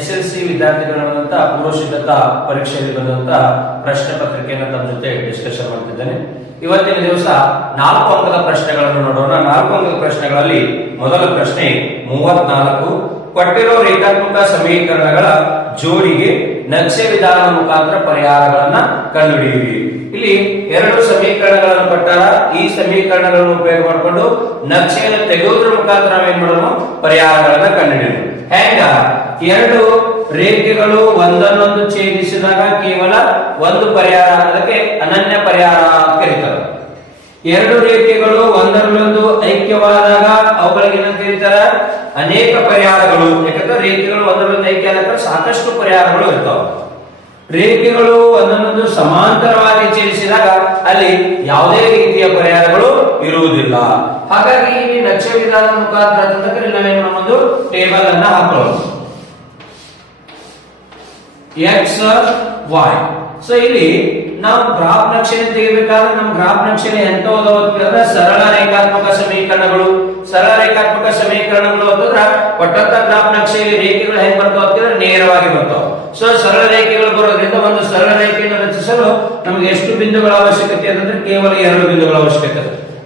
SLC ವಿದ್ಯಾರ್ಥಿಗಳಂತ ಪೂರ್ವ ಸಿದ್ಧತಾ ಪರೀಕ್ಷೆಯಲ್ಲಿ ಬಂದಂತ ಪ್ರಶ್ನೆ ಪತ್ರಿಕೆಯನ್ನು ತಮ್ಮ ಜೊತೆ ಡಿಸ್ಕಷನ್ ಮಾಡ್ತಿದ್ದೇನೆ. ಇವತ್ತಿನ ದಿವಸ 4 ಅಂಕದ ಪ್ರಶ್ನೆಗಳನ್ನು ನೋಡೋಣ. 4 ಅಂಕದ ಪ್ರಶ್ನೆಗಳಲ್ಲಿ ಮೊದಲ ಪ್ರಶ್ನೆ 34. ಕೊಟ್ಟಿರೋ ರೇಖಾತ್ಮಕ ಸಮೀಕರಣಗಳ ಜೋಡಿಗೆ ನಕ್ಷೆ ವಿಧಾನದ ಮುಖಾಂತರ ಪರಿಹಾರಗಳನ್ನ ಕಂಡುಹಿಡಿಯಿರಿ. ಇಲ್ಲಿ 2 ಸಮೀಕರಣಗಳನ್ನು ಕೊಟ್ಟಾರ. ಈ ಸಮೀಕರಣಗಳನ್ನು ಉಪಯೋಗ ಮಾಡಿಕೊಂಡು ನಕ್ಷೆಯನ್ನು ತೆಗೆಯುವುದರ ಮುಖಾಂತರ ನಾವೇನ್ ಮಾಡೋಣ, ಪರಿಹಾರಗಳನ್ನ ಕಂಡುಹಿಡಿಯೋಣ. ಹೆಂಗ? 2 ರೇಖೆಗಳು ಒಂದನ್ನೊಂದು ಛೇದಿಸಿದಾಗ ಕೇವಲ ಒಂದು ಪರಿಹಾರ, ಅದಕ್ಕೆ ಅನನ್ಯ ಪರಿಹಾರ ಅಂತ ಕರೀತಾರೆ. 2 ರೇಖೆಗಳು ಒಂದರಲ್ಲೊಂದು ಐಕ್ಯವಾದಾಗ ಅವುಗಳಿಗೆ ಏನಂತ ಕರೀತಾರೆ? ಅನೇಕ ಪರಿಹಾರಗಳು. ಯಾಕಂದ್ರೆ ರೇಖೆಗಳು ಒಂದರಲ್ಲೊಂದು ಐಕ್ಯ ಆದಾಗ ಸಾಕಷ್ಟು ಪರಿಹಾರಗಳು ಇರ್ತಾವೆ. ರೇಖೆಗಳು ಒಂದನ್ನೊಂದು ಸಮಾಂತರವಾಗಿ ಛೇದಿಸಿದಾಗ ಅಲ್ಲಿ ಯಾವುದೇ ರೀತಿಯ ಪರಿಹಾರಗಳು ಇರುವುದಿಲ್ಲ. ಹಾಗಾಗಿ ಇಲ್ಲಿ ನಕ್ಷೆ ವಿಧಾನದ ಮುಖಾಂತರ ನಾವೇನು ಒಂದು ಟೇಬಲ್ ಅನ್ನ ಹಾಕೊಳ್ಳೋಣ. x y. ಸೊ ಇಲ್ಲಿ ನಾವು ಗ್ರಾಫ್ ನಕ್ಷೆಯನ್ನು ತೆಗಿಬೇಕಾದ್ರೆ ನಮ್ಮ ಗ್ರಾಫ್ ನಕ್ಷೆನ ಎಂತ ಓದೋದ್ರೆ ಸರಳ ರೇಖಾತ್ಮಕ ಸಮೀಕರಣಗಳು. ಸರಳ ರೇಖಾತ್ಮಕ ಸಮೀಕರಣಗಳು ಅಂತಂದ್ರೆ ಕೊಟ್ಟಂತ ಗ್ರಾಫ್ ನಕ್ಷೆಯಲ್ಲಿ ರೇಖೆಗಳು ಹೆಂಗ್ ಬರ್ತಾವ ಅಂತಂದ್ರೆ ನೇರವಾಗಿ ಬರ್ತಾವ. ಸೊ ಸರಳ ರೇಖೆಗಳು ಬರೋದ್ರಿಂದ ಒಂದು ಸರಳ ರೇಖೆಯನ್ನು ರಚಿಸಲು ನಮಗೆ ಎಷ್ಟು ಬಿಂದುಗಳ ಅವಶ್ಯಕತೆ ಅಂತಂದ್ರೆ ಕೇವಲ 2 ಬಿಂದುಗಳ ಅವಶ್ಯಕತೆ.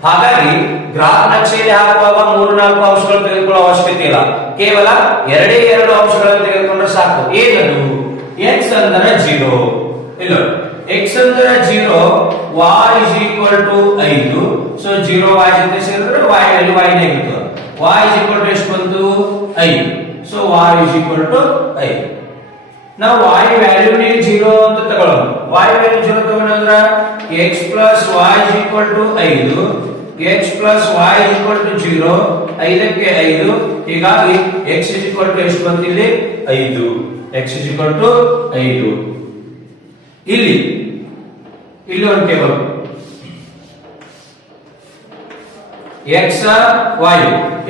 ಹಾಗಾಗಿ ಗ್ರಾಫ್ ನಕ್ಷೆಯಲ್ಲಿ ಹಾಕುವಾಗ 3-4 ಅಂಶಗಳು ತೆಗೆದುಕೊಳ್ಳುವ ಅವಶ್ಯಕತೆ ಇಲ್ಲ. ಕೇವಲ 2 ಅಂಶಗಳನ್ನು ತೆಗೆದುಕೊಂಡ್ರೆ ಸಾಕು. ಏನದು? x ಅಂದ್ರೆ 0. ಇಲ್ಲ, x ಅಂದ್ರೆ 0, y is equal to 5. So 0 y ಜೊತೆ ಸೇರಿದ್ರೆ y ವ್ಯಾಲ್ಯೂ y ನೇ ಇರ್ತದೆ. y is equal to ಎಷ್ಟು ಬಂತು? 5. So y is equal to 5. ನಾವು y ವ್ಯಾಲ್ಯೂ ನೇ 0 ಅಂತ ತಗೊಳ್ಳೋಣ. y ವ್ಯಾಲ್ಯೂ 0 ತಗೊಂಡ್ರೆ x plus y is equal to 5. x plus y is equal to 0. 5ಕ್ಕೆ 5. ಹೀಗಾಗಿ x is equal to ಎಷ್ಟು ಬಂತು ಇಲ್ಲಿ? 5. x is equal to 5. ಇಲ್ಲಿ ಒಂದು table x y.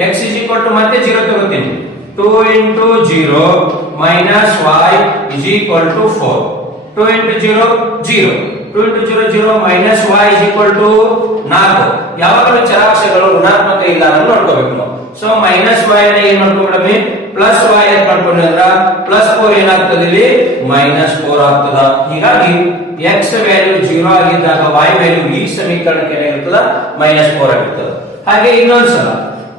x is equal to ಮತ್ತೆ 0 ತಗೋತೀನಿ. 2 into 0 minus y is equal to 4. 2 into 0 0. 2 into 0 0 minus y is equal to 4. ಯಾವಾಗಲೂ ಚರಾಕ್ಷರಗಳು ಋಣಾತ್ಮಕ ಇಲ್ಲ ಅಂತ ನೋಡ್ಕೋಬೇಕು ನಾವು. ಸೊ ಮೈನಸ್ y ನ ಏನ್ ಮಾಡ್ಕೊಂಡ್ಬಿಡಮಿ, ಪ್ಲಸ್ y ಅಂತ ಮಾಡ್ಕೊಂಡ್ರೆ ಪ್ಲಸ್ 4 ಏನಾಗ್ತದೆ ಇಲ್ಲಿ? ಮೈನಸ್ 4 ಆಗ್ತದ. ಹೀಗಾಗಿ x ವ್ಯಾಲ್ಯೂ 0 ಆಗಿದ್ದಾಗ y ವ್ಯಾಲ್ಯೂ ಈ ಸಮೀಕರಣಕ್ಕೆ ಏನಾಗಿರ್ತದ? ಮೈನಸ್ 4 ಆಗಿರ್ತದೆ. ಹಾಗೆ ಇನ್ನೊಂದ್ಸಲ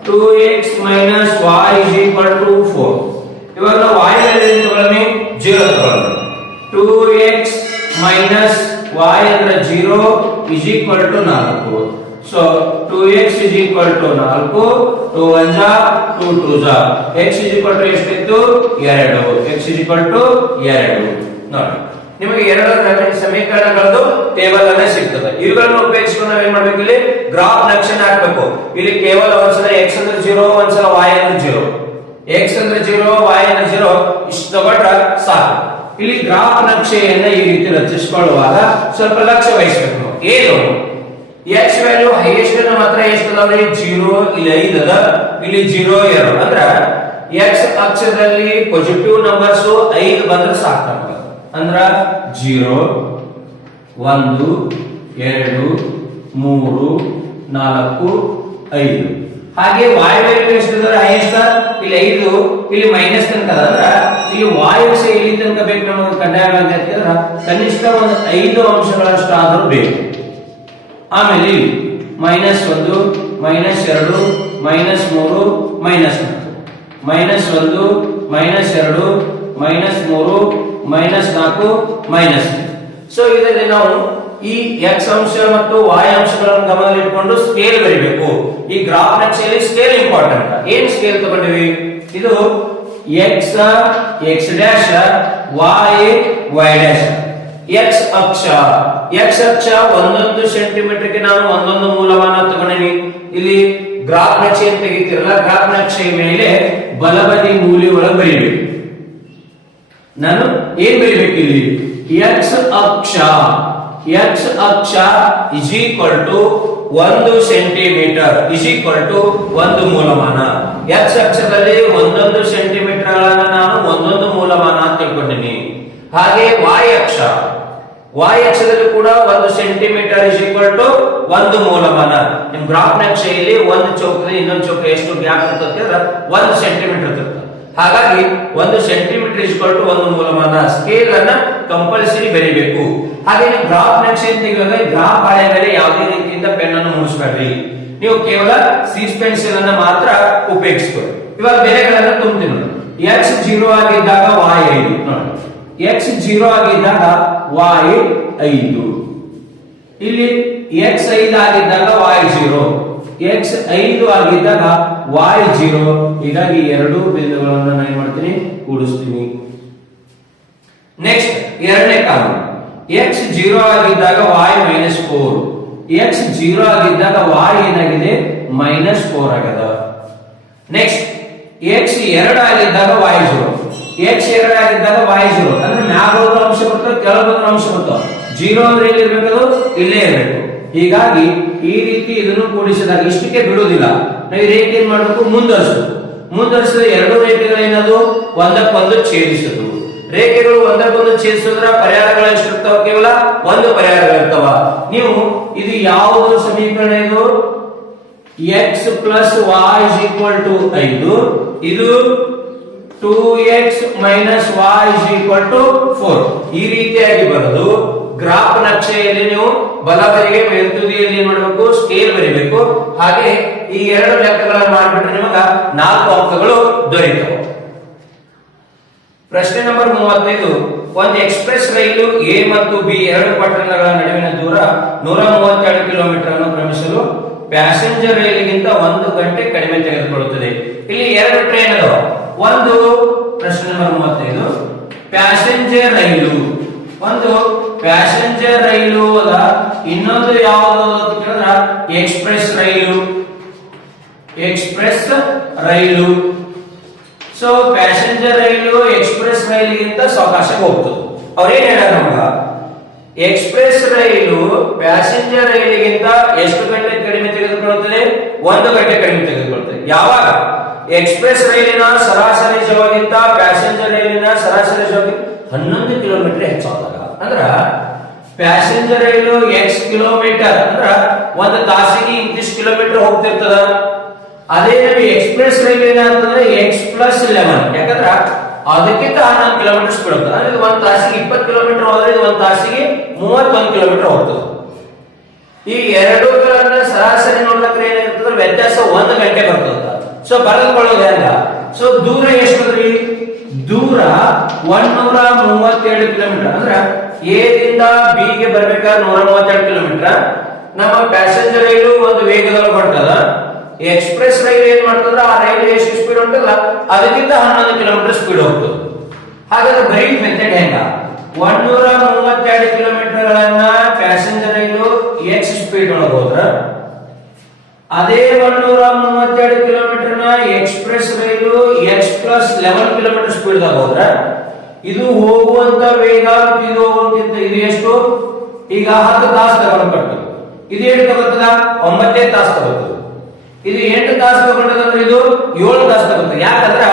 2x minus y is equal to 4. ಇವಾಗ ನಾವು y ವ್ಯಾಲ್ಯೂ ತಗೊಳ್ಳಮಿ 0 ತಗೊಳ್ಳೋಣ. 2x minus y ಅಂದ್ರೆ 0 is equal to 4. So 2x is equal to 4. 2 1 2 2 x is equal to ಎಷ್ಟಿತ್ತು? 2. x is equal to 2. ನೋಡಿ, ನಿಮಗೆ 2 ಸಮೀಕರಣಗಳದ್ದು ಟೇಬಲ್ ಅನ್ನ ಸಿಗ್ತದೆ. ಇವುಗಳನ್ನು ಉಪಯೋಗಿಸಿಕೊಂಡು ನಾವು ಏನ್ ಮಾಡ್ಬೇಕು? ಇಲ್ಲಿ ಗ್ರಾಫ್ ನಕ್ಷೆನ ಹಾಕಬೇಕು. ಇಲ್ಲಿ ಕೇವಲ ಒಂದ್ಸಲ x ಅಂದ್ರೆ 0, ಒಂದ್ಸಲ y ಅಂದ್ರೆ 0. x ಅಂದ್ರೆ 0, y ಅಂದ್ರೆ 0 ಇಷ್ಟು ತಗೊಂಡ್ರೆ ಸಾಕು. ಇಲ್ಲಿ ಗ್ರಾಫ್ ನಕ್ಷೆಯನ್ನ ಈ ರೀತಿ ರಚಿಸಿಕೊಳ್ಳುವಾಗ ಸ್ವಲ್ಪ ಲಕ್ಷ್ಯ ವಹಿಸಬೇಕು ನಾವು. ಏನು? x ವ್ಯಾಲ್ಯೂ ಹೈಯೆಸ್ಟ್ ಅನ್ನ ಮಾತ್ರ ಎಷ್ಟು ಅದಾವ್ರಿ? 0. ಇಲ್ಲಿ 5 ಅದ, ಇಲ್ಲಿ 0 2. ಅಂದ್ರೆ x ಅಕ್ಷದಲ್ಲಿ ಪಾಸಿಟಿವ್ ನಂಬರ್ಸ್ 5 ಬಂದ್ರೆ ಸಾಕು ನಮಗೆ. ಅಂದ್ರ 0 1 2 3 4 5. ಹಾಗೆ y ವ್ಯಾಲ್ಯೂ ಎಷ್ಟು ಅದ? ಹೈಯೆಸ್ಟ್ ಇಲ್ಲಿ 5, ಇಲ್ಲಿ ಮೈನಸ್ ತನಕ ಅದ. ಅಂದ್ರೆ ಇಲ್ಲಿ y ವಿಷಯ ಇಲ್ಲಿ ತನಕ ಬೇಕು ನಮಗೆ ಕಡ್ಡಾಯವಾಗಿ ಅಂತಂದ್ರೆ ಕನಿಷ್ಠ ಒಂದು 5 ಅಂಶಗಳಷ್ಟು ಆದರೂ ಬೇಕು. ಆಮೇಲೆ ಇಲ್ಲಿ -1 -2 -3 -4 -1 -2 -3 -4 ಸೊ ಇದರಲ್ಲಿ ನಾವು ಈ x ಅಂಶ ಮತ್ತು y ಅಂಶಗಳನ್ನು ಗಮನದಲ್ಲಿಟ್ಟುಕೊಂಡು ಸ್ಕೇಲ್ ಬರೀಬೇಕು. ಈ ಗ್ರಾಫ್ ನಕ್ಷೆಯಲ್ಲಿ ಸ್ಕೇಲ್ ಇಂಪಾರ್ಟೆಂಟ್. ಏನ್ ಸ್ಕೇಲ್ ತಗೊಂಡಿವಿ? ಇದು x x dash y y dash. x ಅಕ್ಷ 1 ಸೆಂಟಿಮೀಟರ್ ಗೆ ನಾನು ಒಂದೊಂದು ಮೂಲಮಾನ ತಗೊಂಡಿನಿ. ಇಲ್ಲಿ ಗ್ರಾಫ್ ನಕ್ಷೆ ಅಂತ ತೆಗಿತಿರಲ್ಲ, ಗ್ರಾಫ್ ನಕ್ಷೆ ಮೇಲೆ ಬಲಬದಿ ಮೂಲೆ ಒಳಗೆ ಬರೀಬೇಕು. ನಾನು ಏನ್ ಬರೀಬೇಕು ಇಲ್ಲಿ? x ಅಕ್ಷ is equal to 1 centimetre is equal to 1 ಮೂಲಮಾನ. x ಅಕ್ಷದಲ್ಲಿ 1 ಸೆಂಟಿಮೀಟರ್ಗಳನ್ನ ನಾನು ಒಂದೊಂದು ಮೂಲಮಾನ ಅಂತ ತಿಳ್ಕೊಂಡಿನಿ. ಹಾಗೆ y ಅಕ್ಷದಲ್ಲಿ ಕೂಡ 1 ಸೆಂಟಿಮೀಟರ್ is equal to 1 ಮೂಲಮಾನ. ನಿಮ್ ಗ್ರಾಫ್ ನಕ್ಷೆಯಲ್ಲಿ ಒಂದು ಚೌಕದಲ್ಲಿ ಇನ್ನೊಂದು ಚೌಕ ಎಷ್ಟು ಗ್ಯಾಪ್ ಇರ್ತದೆ ಅಂದ್ರೆ 1 ಸೆಂಟಿಮೀಟರ್ ಇರ್ತದೆ. ಹಾಗಾಗಿ 1 ಸೆಂಟಿಮೀಟರ್ ಇಸ್ಕ್ವಲ್ ಟು 1 ಮೂಲಮಾನ ಸ್ಕೇಲ್ ಅನ್ನ ಕಂಪಲ್ಸರಿ ಬರೀಬೇಕು. ಹಾಗೆ ನೀವು ಗ್ರಾಫ್ ನಕ್ಷೆ ತೆಗೆಯುವಾಗ ಗ್ರಾಫ್ ಹಾಳೆ ಮೇಲೆ ಯಾವುದೇ ರೀತಿಯಿಂದ ಪೆನ್ ಅನ್ನು ಮುಡಿಸಬೇಡ್ರಿ. ನೀವು ಕೇವಲ ಸೀಸ್ ಪೆನ್ಸಿಲ್ ಅನ್ನ ಮಾತ್ರ ಉಪಯೋಗಿಸಿಕೊಳ್ಳಿ. ಇವಾಗ ಬೆಲೆಗಳನ್ನ ತುಂಬ್ತೀನಿ ನೋಡಿ. x 0 ಆಗಿದ್ದಾಗ y 5 ನೋಡಿ. x 0 ಆಗಿದ್ದಾಗ y 5. ಇಲ್ಲಿ x 5 ಆಗಿದ್ದಾಗ y 0, x 5 ಆಗಿದ್ದಾಗ y 0. ಹೀಗಾಗಿ ಎರಡು ಬಿಂದುಗಳನ್ನು ನಾನು ಏನು ಮಾಡ್ತೀನಿ, ಕೂಡಿಸ್ತೀನಿ. ನೆಕ್ಸ್ಟ್ ಎರಡನೇ ಕಾಲಮ್, x 0 ಆಗಿದ್ದಾಗ y -4, x 0 ಆಗಿದ್ದಾಗ y ಏನಾಗಿದೆ -4 ಆಗದ. ನೆಕ್ಸ್ಟ್ x 2 ಆಗಿದ್ದಾಗ y 0, x 2 ಆಗಿದ್ದಾಗ y 0 ಅಂದ್ರೆ ಮ್ಯಾಗ ಹೋಗೋ ಅಂಶ ಬರ್ತದೆ, ಕೆಳಗೆ ಹೋಗೋ ಅಂಶ ಬರ್ತದೆ. 0 ಅಂದ್ರೆ ಎಲ್ಲಿ ಇರಬೇಕು, ಇಲ್ಲೇ ಇರಬೇಕು. ಹೀಗಾಗಿ ಈ ರೀತಿ ಇದನ್ನು ಕೂಡಿಸಿದಾಗ ಇಷ್ಟಕ್ಕೆ ಬಿಡುವುದಿಲ್ಲ. ನಾವು ಈ ರೇಖೆ ಏನ್ ಮಾಡಬೇಕು, ಮುಂದುವರಿಸಿದ ಎರಡು ರೇಖೆಗಳು ಏನದು ಒಂದಕ್ಕೊಂದು ಛೇದಿಸುದು. ರೇಖೆಗಳು ಒಂದಕ್ಕೊಂದು ಛೇದಿಸಿದ್ರ ಪರಿಹಾರಗಳು ಎಷ್ಟಿರ್ತಾವ, ಕೇವಲ ಒಂದು ಪರಿಹಾರಗಳಿರ್ತಾವ. ನೀವು ಇದು ಯಾವುದು ಸಮೀಕರಣ, ಇದು x plus y is equal to 5, ಇದು 2x minus y is equal to 4. ಈ ರೀತಿಯಾಗಿ ಬರೋದು. ಗ್ರಾಫ್ ನಕ್ಷೆಯಲ್ಲಿ ನೀವು ಬಲಬದಿಗೆ ಮೇಲ್ತುದಿಯಲ್ಲಿ ಏನ್ ಮಾಡಬೇಕು, ಸ್ಕೇಲ್ ಬರೀಬೇಕು. ಹಾಗೆ ಈ ಎರಡು ಲೆಕ್ಕಗಳನ್ನು ಮಾಡಿಬಿಟ್ರೆ ನಿಮಗೆ 4 ಅಂಕಗಳು ದೊರೆಯುತ್ತವೆ. ಪ್ರಶ್ನೆ ನಂಬರ್ 35. ಒಂದು ಎಕ್ಸ್ಪ್ರೆಸ್ ರೈಲು ಎ ಮತ್ತು ಬಿ ಎರಡು ಪಟ್ಟಣಗಳ ನಡುವಿನ ದೂರ 132 ಕಿಲೋಮೀಟರ್ ಅನ್ನು ಕ್ರಮಿಸಲು ಪ್ಯಾಸೆಂಜರ್ ರೈಲಿಗಿಂತ 1 ಗಂಟೆ ಕಡಿಮೆ ತೆಗೆದುಕೊಳ್ಳುತ್ತದೆ. ಇಲ್ಲಿ ಎರಡು ಟ್ರೈನ್ ಅದಾವ. ಒಂದು ಪ್ರಶ್ನೆ ನಂಬರ್ 35 ಪ್ಯಾಸೆಂಜರ್ ರೈಲು, ಒಂದು ಪ್ಯಾಸೆಂಜರ್ ರೈಲು ಅದ, ಇನ್ನೊಂದು ಯಾವುದು ಅಂತ ಕೇಳಿದ್ರೆ ಎಕ್ಸ್ಪ್ರೆಸ್ ರೈಲು. ಎಕ್ಸ್ಪ್ರೆಸ್ ರೈಲು. ಸೊ ಪ್ಯಾಸೆಂಜರ್ ರೈಲು ಎಕ್ಸ್ಪ್ರೆಸ್ ರೈಲಿಗಿಂತ ಸಾವಕಾಶ ಹೋಗ್ತದೆ. ಅವ್ರೇನ್ ಹೇಳ್ಯಾರ ನಮಗ, ಎಕ್ಸ್ಪ್ರೆಸ್ ರೈಲು ಪ್ಯಾಸೆಂಜರ್ ರೈಲಿಗಿಂತ ಎಷ್ಟು ಗಂಟೆ ಕಡಿಮೆ ತೆಗೆದುಕೊಳ್ಳುತ್ತದೆ, 1 ಗಂಟೆ ಕಡಿಮೆ ತೆಗೆದುಕೊಳ್ಳುತ್ತದೆ. ಯಾವಾಗ ಎಕ್ಸ್ಪ್ರೆಸ್ ರೈಲಿನ ಸರಾಸರಿ ಜವಗಿಂತ ಪ್ಯಾಸೆಂಜರ್ ರೈಲಿನ ಸರಾಸರಿ ಜವಗಿಂತ 11 ಕಿಲೋಮೀಟರ್ ಹೆಚ್ಚಾದಾಗ, ಅಂದ್ರ ಪ್ಯಾಸೆಂಜರ್ ರೈಲು x ಕಿಲೋಮೀಟರ್ ಅಂದ್ರ ಒಂದು ತಾಸಿಗೆ ಇಂತಿಷ್ಟು ಕಿಲೋಮೀಟರ್ ಹೋಗ್ತಿರ್ತದ. ಅದೇ ನಮಗೆ ಎಕ್ಸ್ಪ್ರೆಸ್ ರೈಲ್ ಏನಾಗ್ತದೆ x + 11, ಯಾಕಂದ್ರ ಅದಕ್ಕಿಂತ 11 ಕಿಲೋಮೀಟರ್ ಸ್ಪೀಡ್ ಹೋಗ್ತದೆ. ಅಂದ್ರೆ ಒಂದು ತಾಸಿಗೆ 20 ಕಿಲೋಮೀಟರ್ ಹೋದ್ರೆ ಇದು ಒಂದು ತಾಸಿಗೆ 31 ಕಿಲೋಮೀಟರ್ ಹೋಗ್ತದೆ. ಈ ಎರಡೂಗಳನ್ನ ಸರಾಸರಿ ನೋಡ್ಲಿಕ್ಕೆ ಏನಿರ್ತದೆ, ವ್ಯತ್ಯಾಸ 1 ಗಂಟೆ ಬರ್ತದೆ. ಸೊ ಬರೆದುಕೊಳ್ಳೋದು ಹೆಂಗ, ಸೊ ದೂರ ಎಷ್ಟ್ರಿ, ದೂರ 132 ಕಿಲೋಮೀಟರ್. ಅಂದ್ರ ಎ ದಿಂದ ಬಿ ಗೆ ಬರ್ಬೇಕಾದ್ರೆ 132 ಕಿಲೋಮೀಟರ್. ನಮ್ಮ ಪ್ಯಾಸೆಂಜರ್ ರೈಲು ಒಂದು ವೇಗದಲ್ಲಿ ಹೊರಟದ. ಎಕ್ಸ್ಪ್ರೆಸ್ ರೈಲು ಏನ್ ಮಾಡ್ತದ, ಆ ರೈಲು ಎಷ್ಟು ಸ್ಪೀಡ್ ಹೊಂಟದ ಅದಕ್ಕಿಂತ 11 ಕಿಲೋಮೀಟರ್ ಸ್ಪೀಡ್ ಹೋಗ್ತದೆ. ಹಾಗಾದ್ರೆ ಬರೀ ಮೆಥಡ್ ಹೆಂಗ, 132 ಕಿಲೋಮೀಟರ್ಗಳನ್ನ ಪ್ಯಾಸೆಂಜರ್ ರೈಲು x ಸ್ಪೀಡ್ ಒಳಗೆ ಹೋದ್ರ, ಅದೇ 132 ಕಿಲೋಮೀಟರ್ ನ ಎಕ್ಸ್ಪ್ರೆಸ್ ರೈಲು x + 11 ಕಿಲೋಮೀಟರ್ ಸ್ಪೀಡ್ ದಾಗ ಹೋದ್ರ, ಇದು ಹೋಗುವಂತ ವೇಗ ಇದು ಹೋಗುವಂತ ಇದು ಎಷ್ಟು, ಈಗ 10 ತಾಸು ತಗೊಂಡ್ಬಿಟ್ಟು ಇದು ಎಷ್ಟು ತಗೋತದ, 9 ತಾಸು ತಗೋತದ. ಇದು 8 ತಾಸು ತಗೊಂಡದಂದ್ರೆ ಇದು 7 ತಾಸು ತಗೋತದೆ. ಯಾಕಂದ್ರ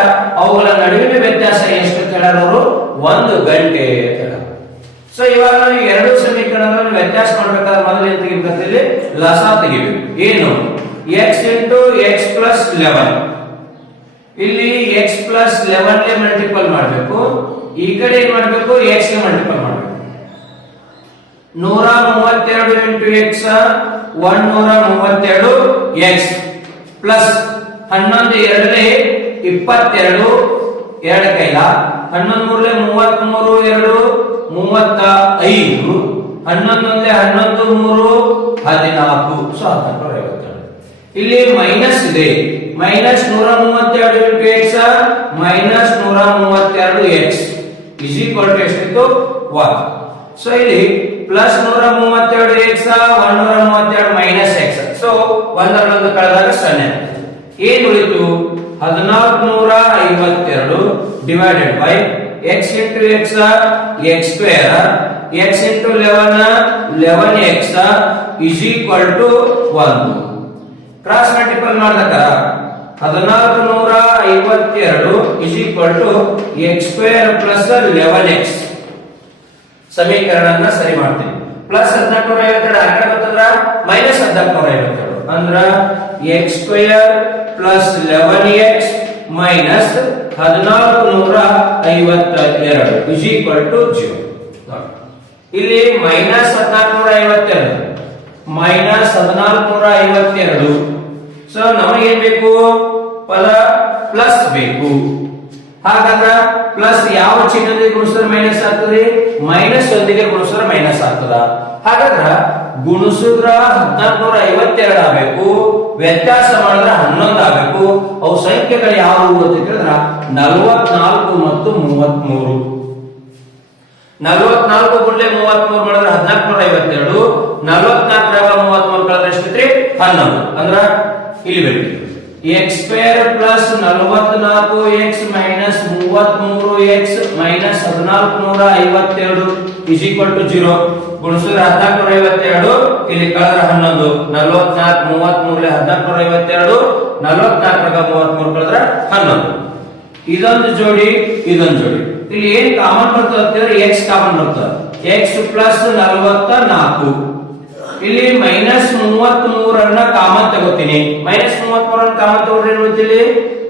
ಅವುಗಳ ನಡುವಿನ ವ್ಯತ್ಯಾಸ ಎಷ್ಟು ಕೇಳಾರ ಅವರು, 1 ಗಂಟೆ ಕೇಳಾರ. ಸೊ ಇವಾಗ ನಾವು ಎರಡು ಸಮೀಕರಣಗಳನ್ನು ವ್ಯತ್ಯಾಸ ಮಾಡ್ಬೇಕಾದ್ರೆ ಮೊದಲು ಏನ್ ತೆಗಿಬೇಕಂತ, ಇಲ್ಲಿ ಲಸ ತೆಗಿಬೇಕು. ಏನು, x × x + 11, ಇಲ್ಲಿ x + 11 ಮಲ್ಟಿಪಲ್ ಮಾಡಬೇಕು. ಈ ಕಡೆ ಏನ್ ಮಾಡಬೇಕು, x ಗೆ ಮಲ್ಟಿಪಲ್ ಮಾಡಬೇಕು. 132 × x 132x ಪ್ಲಸ್ 11 2 22 2 ಕೈಲ 11 3 33 2 35 11 11 3 14. ಸೊ 1952. ಇಲ್ಲಿ ಮೈನಸ್ ಇದೆ, -132 × x -132x is equal to ಎಷ್ಟಿತ್ತು, 1. ಸೊ ಇಲ್ಲಿ +132x 132 -x. ಸೊ 1 ಕಳೆದಾಗ 0. ಏನು ಉಳಿತು, 1452 divided by x × x x² x × 11 11x is equal to 1. Cross multiple ಮಾಡಿದಾಗ 1452 is equal to x² + 11x. ಸಮೀಕರಣನ ಸರಿ ಮಾಡ್ತೀವಿ. +1452 ಆ ಕಡೆ ಬಂತಂದ್ರ -1452 ಅಂದ್ರ x² + 11x - 1452 is equal to 0. ಇಲ್ಲಿ ಮೈನಸ್ 1452 ಮೈನಸ್ 1452. ಸೊ ನಮಗೆ ಏನ್ ಬೇಕು? ಪದ ಪ್ಲಸ್ ಬೇಕು. ಹಾಗಾದ್ರೆ ಪ್ಲಸ್ ಯಾವ ಚಿಹ್ನೆಯೊಂದಿಗೆ ಗುಣಿಸಿದ್ರೆ ಮೈನಸ್ ಆಗ್ತದೆ? ಮೈನಸ್ ಒಂದಿಗೆ ಗುಣಿಸಿದ್ರೆ ಮೈನಸ್ ಆಗ್ತದ. ಹಾಗಾದ್ರೆ ಗುಣಿಸಿದ್ರ 1452 ಆಗಬೇಕು, ವ್ಯತ್ಯಾಸ ಮಾಡಿದ್ರೆ 11 ಆಗಬೇಕು. ಅವು ಸಂಖ್ಯೆಗಳು ಯಾವುವು ಅಂತ ಹೇಳಿದ್ರೆ 44 ಮತ್ತು 33. 44 ಗುಂಡ್ಲೆ 33 ಮಾಡಿದ್ರೆ 1452. 44 33 ಕಳೆದ್ರೆ ಎಷ್ಟಿತ್ರಿ? 11. ಅಂದ್ರ ಇಲ್ಲಿ ಬರೀ x square plus 44x minus 33x minus 1452 is equal to 0. ಗುಣಿಸಿದ್ರೆ 1452, ಇಲ್ಲಿ ಕಳೆದ್ರೆ 11. 44 33 1452, 44 33 ಕಳೆದ್ರೆ 11. ಇದೊಂದು ಜೋಡಿ, ಇದೊಂದು ಜೋಡಿ. ಇಲ್ಲಿ ಏನ್ ಕಾಮನ್ ಬರ್ತದೆ ಅಂತಂದ್ರೆ x ಕಾಮನ್ ಬರ್ತದೆ. x plus 44. ಇಲ್ಲಿ ಮೈನಸ್ 33 ಅನ್ನ ಕಾಮನ್ ತಗೋತೀನಿ. ಮೈನಸ್ 33 ಅನ್ನ ಕಾಮನ್ ತಗೊಂಡ್ರೆ ಏನಾಗುತ್ತೆ?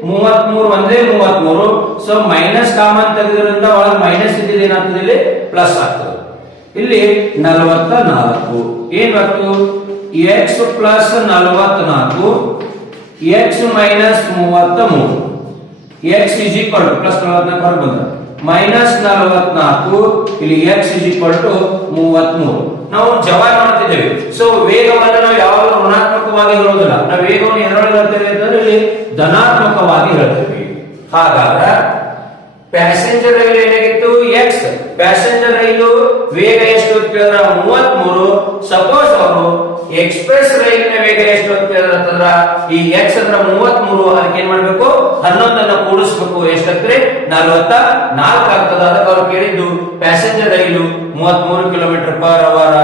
33 ಒಂದೇ 33. ಸೊ ಮೈನಸ್ ಕಾಮನ್ ತೆಗೆದ್ರಿಂದ ಒಳಗೆ ಮೈನಸ್ ಇದ್ದಿದ್ದು ಏನಾಗ್ತದೆ? ಇಲ್ಲಿ ಪ್ಲಸ್ ಆಗ್ತದೆ. ಇಲ್ಲಿ 44 ಏನ್ ಬರ್ತು? x plus 44 x minus 33 x is equal to plus 44 ಹೊರಗೆ ಬಂದ್ರೆ ಮೈನಸ್ 44. ಇಲ್ಲಿ x ಇಸ್ ಈಕ್ವಲ್ ಟು 33. ನಾವು ಜವಾಬ್ ಮಾಡ್ತಿದ್ದೇವೆ. ಸೊ ವೇಗವನ್ನು ನಾವು ಯಾವಾಗ ಋಣಾತ್ಮಕವಾಗಿ ಹೇಳೋದಿಲ್ಲ, ನಾವು ವೇಗವನ್ನು ಎದರೊಳಗೆ ಹೇಳ್ತೇವೆ ಅಂತಂದ್ರೆ ಇಲ್ಲಿ ಧನಾತ್ಮಕವಾಗಿ ಹೇಳ್ತೇವೆ. ಹಾಗಾದ್ರೆ ಪ್ಯಾಸೆಂಜರ್ ರೈಲು ಏನಾಗಿತ್ತು? x. ಪ್ಯಾಸೆಂಜರ್ ರೈಲು ವೇಗ ಎಷ್ಟು ಅಂತ ಹೇಳಿದ್ರೆ 33. ಸಪೋಸ್ ಅವರು ಎಕ್ಸ್ಪ್ರೆಸ್ ರೈಲಿನ ವೇಗ ಎಷ್ಟು ಅಂತ ಹೇಳಿದ್ರೆ ಅಂತಂದ್ರ ಈ x ಅಂದ್ರೆ 33, ಅದಕ್ಕೆ ಏನ್ ಮಾಡ್ಬೇಕು? 11 ಅನ್ನ ಕೂಡಿಸ್ಬೇಕು. ಎಷ್ಟಾಗ್ತದೆ? 44 ಆಗ್ತದ. ಅದಕ್ಕೆ ಅವ್ರು ಕೇಳಿದ್ದು ಪ್ಯಾಸೆಂಜರ್ ರೈಲು 33 ಕಿಲೋಮೀಟರ್ ಪರ್ ಅವರ್,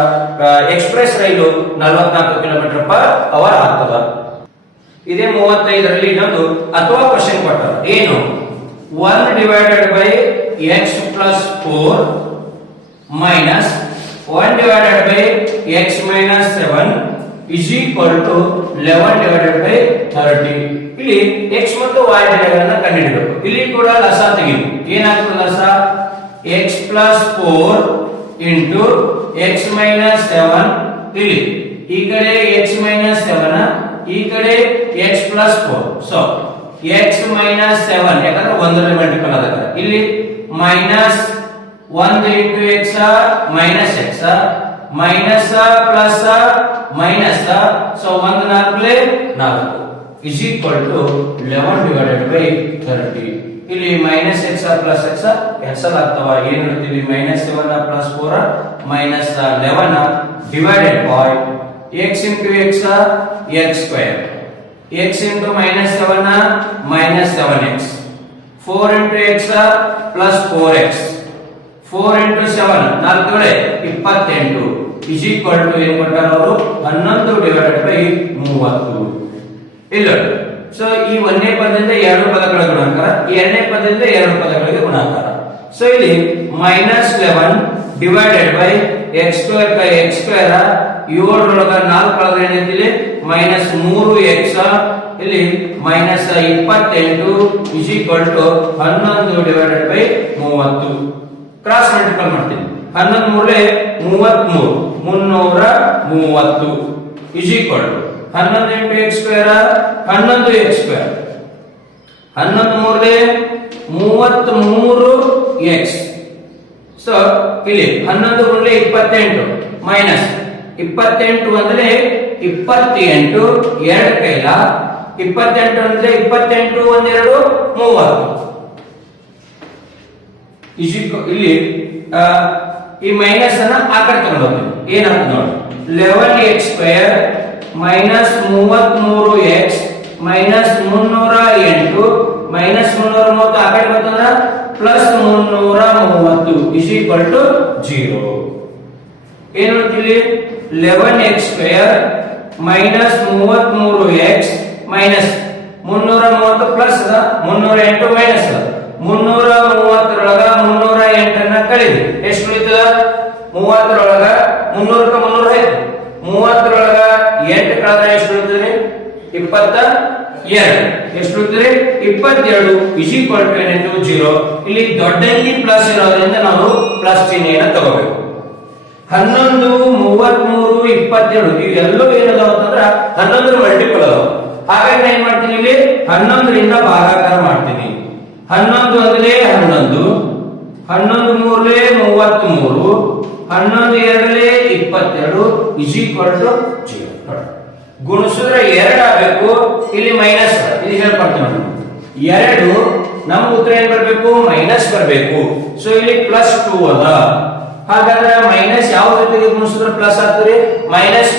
ಎಕ್ಸ್ಪ್ರೆಸ್ ರೈಲು 44 ಕಿಲೋಮೀಟರ್ ಪರ್ ಅವರ್ ಆಗ್ತದ. ಇದೇ 35ರಲ್ಲಿ ಇನ್ನೊಂದು ಅಥವಾ ಕ್ವಶನ್ ಕೊಟ್ಟಾರ. ಏನು? 1 divided by x plus 4 minus 1 divided by x minus 7 is equal to 11 divided by 30. ಇಲ್ಲಿ x ಮತ್ತು y ಬೆಲೆಗಳನ್ನು ಕಂಡುಹಿಡಿಯಬೇಕು. ಇಲ್ಲಿ ಕೂಡ ಲಸ ತೆಗೆದು ಏನಾಗ್ತದೆ? ಲಸ x plus 4 into x minus 7. ಇಲ್ಲಿ ಈ ಕಡೆ x minus 7, ಈ ಕಡೆ x plus 4. So x minus 7 ಯಾಕಂದ್ರೆ 1 ರಲ್ಲಿ ಮಲ್ಟಿಪಲ್ ಆದಾಗ ಇಲ್ಲಿ minus 1 into x minus x minus plus minus. So 1 4 4 is equal to 11 divided by 30. ಇಲ್ಲಿ minus x plus x cancel ಆಗ್ತವ. ಏನು ಹೇಳ್ತೀವಿ? minus 7 plus 4 minus 11 divided by x into x x square. x into minus 7 minus 7x. 4 into x plus 4x. 4 into 7 4 28 is equal to ಏನು ಕೊಟ್ಟಾರ ಅವರು? 11 divided by 30. ಇಲ್ಲ. So ಈ ಒಂದನೇ ಪದದಿಂದ ಎರಡು ಪದಗಳ ಗುಣಾಕಾರ, ಎರಡನೇ ಪದದಿಂದ ಎರಡು ಪದಗಳಿಗೆ ಗುಣಾಕಾರ. ಸೊ ಇಲ್ಲಿ minus 11 divided by x square by x square 7 4 ಕಳೆದ್ರೆ ಏನೈತಿ? Minus 3x. ಇಲ್ಲಿ minus 28 is equal to 11 divided by 30. Cross multiple ಮಾಡ್ತೀನಿ. 11 3 33 330 is equal to 11 into x square 11 x square 11 3 33x. So ಇಲ್ಲಿ 11 ಗುಂಡ್ಲೆ 28 ಮೈನಸ್ 28 ಅಂದ್ರೆ 28 ಎರಡು ಕೈಲ 28 ಅಂದ್ರೆ 28 ಒಂದೆರಡು 30. ಇಲ್ಲಿ ಈ ಮೈನಸ್ ಅನ್ನ ಆ ಕಡೆ ತಗೊಂಡು ಹೋಗ್ತೀವಿ. ಏನಾಗ್ತದೆ ನೋಡಿ? 11x square minus 33x minus 308 minus 330 ಆ ಕಡೆ ಬರ್ತಂದ್ರ ಪ್ಲಸ್ 330 ಇಸ್ ಈಕ್ವಲ್ ಟು 0. ಏನು ಹೇಳ್ತೀವಿ? 11x square minus 33x minus 330 plus 308 minus 330ರೊಳಗ 308 ಅನ್ನ ಕಳೆದು ಎಷ್ಟು ಉಳಿತದ? 30ರೊಳಗ 300ಕ್ಕೆ 300 ಆಯ್ತು. 30ರೊಳಗ 8 ಕಳೆದ್ರೆ ಎಷ್ಟು ಉಳಿತದೆ? 22 ಎಷ್ಟು ಉಳಿದ್ರೆ 22 ಇಸ್ ಈಕ್ವಲ್ ಟು ಏನಿತ್ತು 0. ಇಲ್ಲಿ ದೊಡ್ಡ ಇ ಪ್ಲಸ್ ಇರೋದ್ರಿಂದ ನಾವು ಪ್ಲಸ್ ಚಿಹ್ನೆಯನ್ನು ತಗೋಬೇಕು. 11 33 27 ಇವೆಲ್ಲವೂ ಏನದಾವ ಅಂತಂದ್ರ 11 ಮಲ್ಟಿಪಲ್ ಅದಾವ. ಹಾಗಾಗಿ ನಾನು ಏನ್ ಮಾಡ್ತೀನಿ, ಇಲ್ಲಿ 11 ರಿಂದ ಭಾಗಾಕಾರ ಮಾಡ್ತೀನಿ. 11 ಅಂದ್ರೆ 11, 11 ಮೂರಲೆ 33, 11 ಎರಡಲೆ 22 ಇಸ್ ಈಕ್ವಲ್ ಟು 0. ಗುಣಿಸಿದ್ರೆ 2 ಆಗಬೇಕು, ಇಲ್ಲಿ ಮೈನಸ್ ಇದು ಹೇಳ್ಕೊಡ್ತೀನಿ. 2 ನಮ್ಮ ಉತ್ತರ ಏನ್ ಬರಬೇಕು, ಮೈನಸ್ ಬರಬೇಕು. ಸೊ ಇಲ್ಲಿ +2 ಅದ. ಹಾಗಾದ್ರೆ ಮೈನಸ್ ಯಾವ ಜೊತೆಗೆ ಗುಣಿಸಿದ್ರೆ ಪ್ಲಸ್ ಆಗ್ತದೆ, ಮೈನಸ್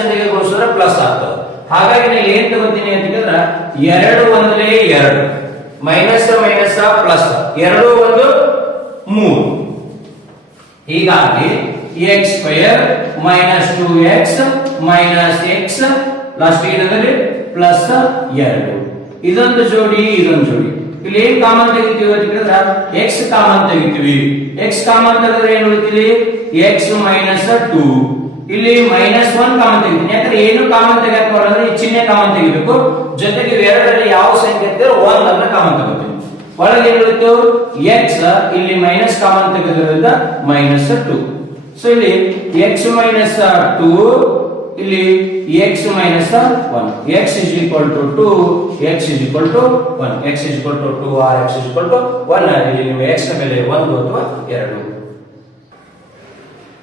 ಜೊತೆಗೆ ಗುಣಿಸಿದ್ರೆ ಪ್ಲಸ್ ಆಗ್ತದೆ. ಹಾಗಾಗಿ ನಾನು ಏನ್ ತಗೋತೀನಿ ಅಂತ ಹೇಳಿದ್ರೆ 2 ಒಂದಲೇ 2, ಮೈನಸ್ ಪ್ಲಸ್ 2 1 3. ಹೀಗಾಗಿ x² minus 2x minus x last ಏನಂದ್ರೆ +2. ಇದೊಂದು ಜೋಡಿ ಇದೊಂದು ಜೋಡಿ. ಇಲ್ಲಿ ಏನ್ ಕಾಮನ್ ತೆಗಿತೀವಿ ಅಂತ ಹೇಳಿದ್ರೆ x ಕಾಮನ್ ತೆಗಿತೀವಿ. x ಕಾಮನ್ ತೆಗೆದ್ರೆ ಏನು ಉಳಿತೀವಿ, x ಮೈನಸ್ 2. ಇಲ್ಲಿ -1 ಕಾಮನ್ ತೆಗಿತೀನಿ, ಯಾಕಂದ್ರೆ ಏನು ಕಾಮನ್ ತೆಗೆಯಕ್ಕೆ ಬರೋದ್ರೆ ಈ ಚಿಹ್ನೆ ಕಾಮನ್ ತೆಗಿಬೇಕು. ಜೊತೆಗೆ ಎರಡರಲ್ಲಿ ಯಾವ ಸಂಖ್ಯೆ ಇದ್ದರೆ 1 ಅನ್ನ ಕಾಮನ್ ತಗೋತೀವಿ. ಒಳಗೆ ಏನು ಉಳಿತು x, ಇಲ್ಲಿ ಮೈನಸ್ ಕಾಮನ್ ತೆಗೆದ್ರಿಂದ -2. ಸೊ ಇಲ್ಲಿ x ಮೈನಸ್ 2, ಇಲ್ಲಿ x minus 1, x is equal to 2, x is equal to 1, x is equal to 2 or x is equal to 1. ಇಲ್ಲಿ ನಿಮಗೆ x ನ ಬೆಲೆ 1 ಅಥವಾ 2.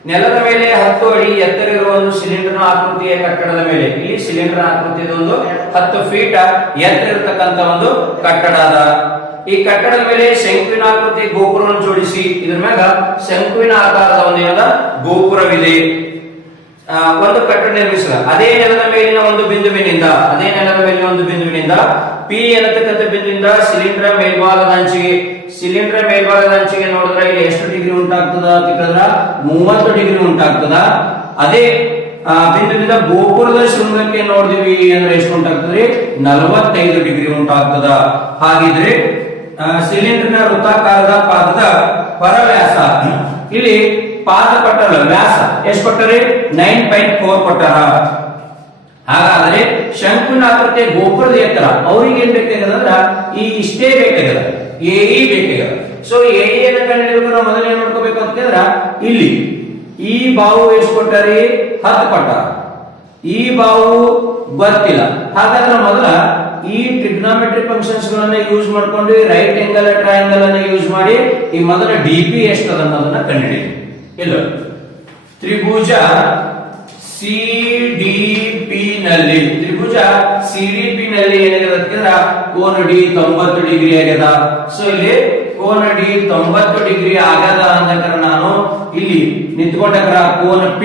ನೆಲದ ಮೇಲೆ 10 ಅಡಿ ಎತ್ತರ ಇರುವ ಒಂದು ಸಿಲಿಂಡರ್ ಆಕೃತಿಯ ಕಟ್ಟಡದ ಮೇಲೆ, ಇಲ್ಲಿ ಸಿಲಿಂಡರ್ ಆಕೃತಿಯ ಒಂದು 10 ಫೀಟ್ ಎತ್ತರ ಇರತಕ್ಕಂತ ಒಂದು ಕಟ್ಟಡ ಅದ. ಈ ಕಟ್ಟಡದ ಮೇಲೆ ಶಂಕುವಿನ ಆಕೃತಿ ಗೋಪುರವನ್ನು ಜೋಡಿಸಿ ಇದರ ಮ್ಯಾಗ ಶಂಕುವಿನ ಆಕಾರದ ಒಂದು ಏನದ ಗೋಪುರವಿದೆ. ಒಂದು ಕಟ್ಟಡ ನಿರ್ಮಿಸಿದ ಅದೇ ನೆಲದ ಮೇಲಿನ ಒಂದು ಬಿಂದುವಿನಿಂದ P ಎನ್ನತಕ್ಕಂಥ ಬಿಂದುವಿನಿಂದ ಸಿಲಿಂಡರ್ ಮೇಲ್ಭಾಗದ ಅಂಚಿಗೆ ನೋಡಿದ್ರೆ ಇಲ್ಲಿ ಎಷ್ಟು ಡಿಗ್ರಿ ಉಂಟಾಗ್ತದ ಅಂತ ಹೇಳಿದ್ರೆ 30 ಡಿಗ್ರಿ ಉಂಟಾಗ್ತದ. ಅದೇ ಬಿಂದುವಿನಿಂದ ಗೋಪುರದ ಶೃಂಗಕ್ಕೆ ನೋಡಿದ್ವಿ ಅಂದ್ರೆ ಎಷ್ಟು ಉಂಟಾಗ್ತದೆ, 45 ಡಿಗ್ರಿ ಉಂಟಾಗ್ತದ. ಹಾಗಿದ್ರೆ ಸಿಲಿಂಡರ್ನ ವೃತ್ತಾಕಾರದ ಪಾದದ ಹೊರವ್ಯಾಸ, ಇಲ್ಲಿ ಪಾದ ಕೊಟ್ಟರ ವ್ಯಾಸ ಎಷ್ಟು ಕೊಟ್ಟರೆ 9.4 ಕೊಟ್ಟಾರ. ಹಾಗಾದ್ರೆ ಶಂಕುವಿನ ಆಕೃತಿಯ ಗೋಪುರದ ಎತ್ತರ ಅವ್ರಿಗೆ ಏನ್ ಬೇಕಾಗದಂದ್ರ ಈ ಇಷ್ಟೇ ಬೇಕಾಗದ, AE ಬೇಕಾಗದ. ಸೊ AE ಅನ್ನ ಕಂಡುಹಿಡಿಯಬೇಕು. ನಾವು ಮೊದಲು ಏನ್ ಮಾಡ್ಕೋಬೇಕು ಅಂತಂದ್ರ ಇಲ್ಲಿ ಈ ಬಾವು ಎಷ್ಟು ಕೊಟ್ಟಾರಿ, 10 ಕೊಟ್ಟಾರ. ಈ ಬಾವು ಗೊತ್ತಿಲ್ಲ. ಹಾಗಾದ್ರೆ ಮೊದಲ ಈ ಟ್ರಿಗ್ನೋಮೆಟ್ರಿ ಫಂಕ್ಷನ್ಸ್ ಗಳನ್ನ ಯೂಸ್ ಮಾಡ್ಕೊಂಡು ರೈಟ್ ಆಂಗಲ್ ಟ್ರಯಾಂಗಲ್ ಅನ್ನು ಯೂಸ್ ಮಾಡಿ ಈ ಮೊದಲ DP ಎಷ್ಟು ಅದ ಅನ್ನೋದನ್ನ ಕಂಡುಹಿಡಿಯಿರಿ. ಇಲ್ಲ ತ್ರಿಭುಜ CDP ನಲ್ಲಿ ಏನಾಗಿದೆ ಕೋನ D 90 ಡಿಗ್ರಿ ಆಗ್ಯದ. ಸೊ ಇಲ್ಲಿ ಕೋನ D 90 ಡಿಗ್ರಿ ಆಗದ ಅಂದಕರ ನಾನು ಇಲ್ಲಿ ನಿಂತ್ಕೊಂಡಕ್ರ ಕೋನ P.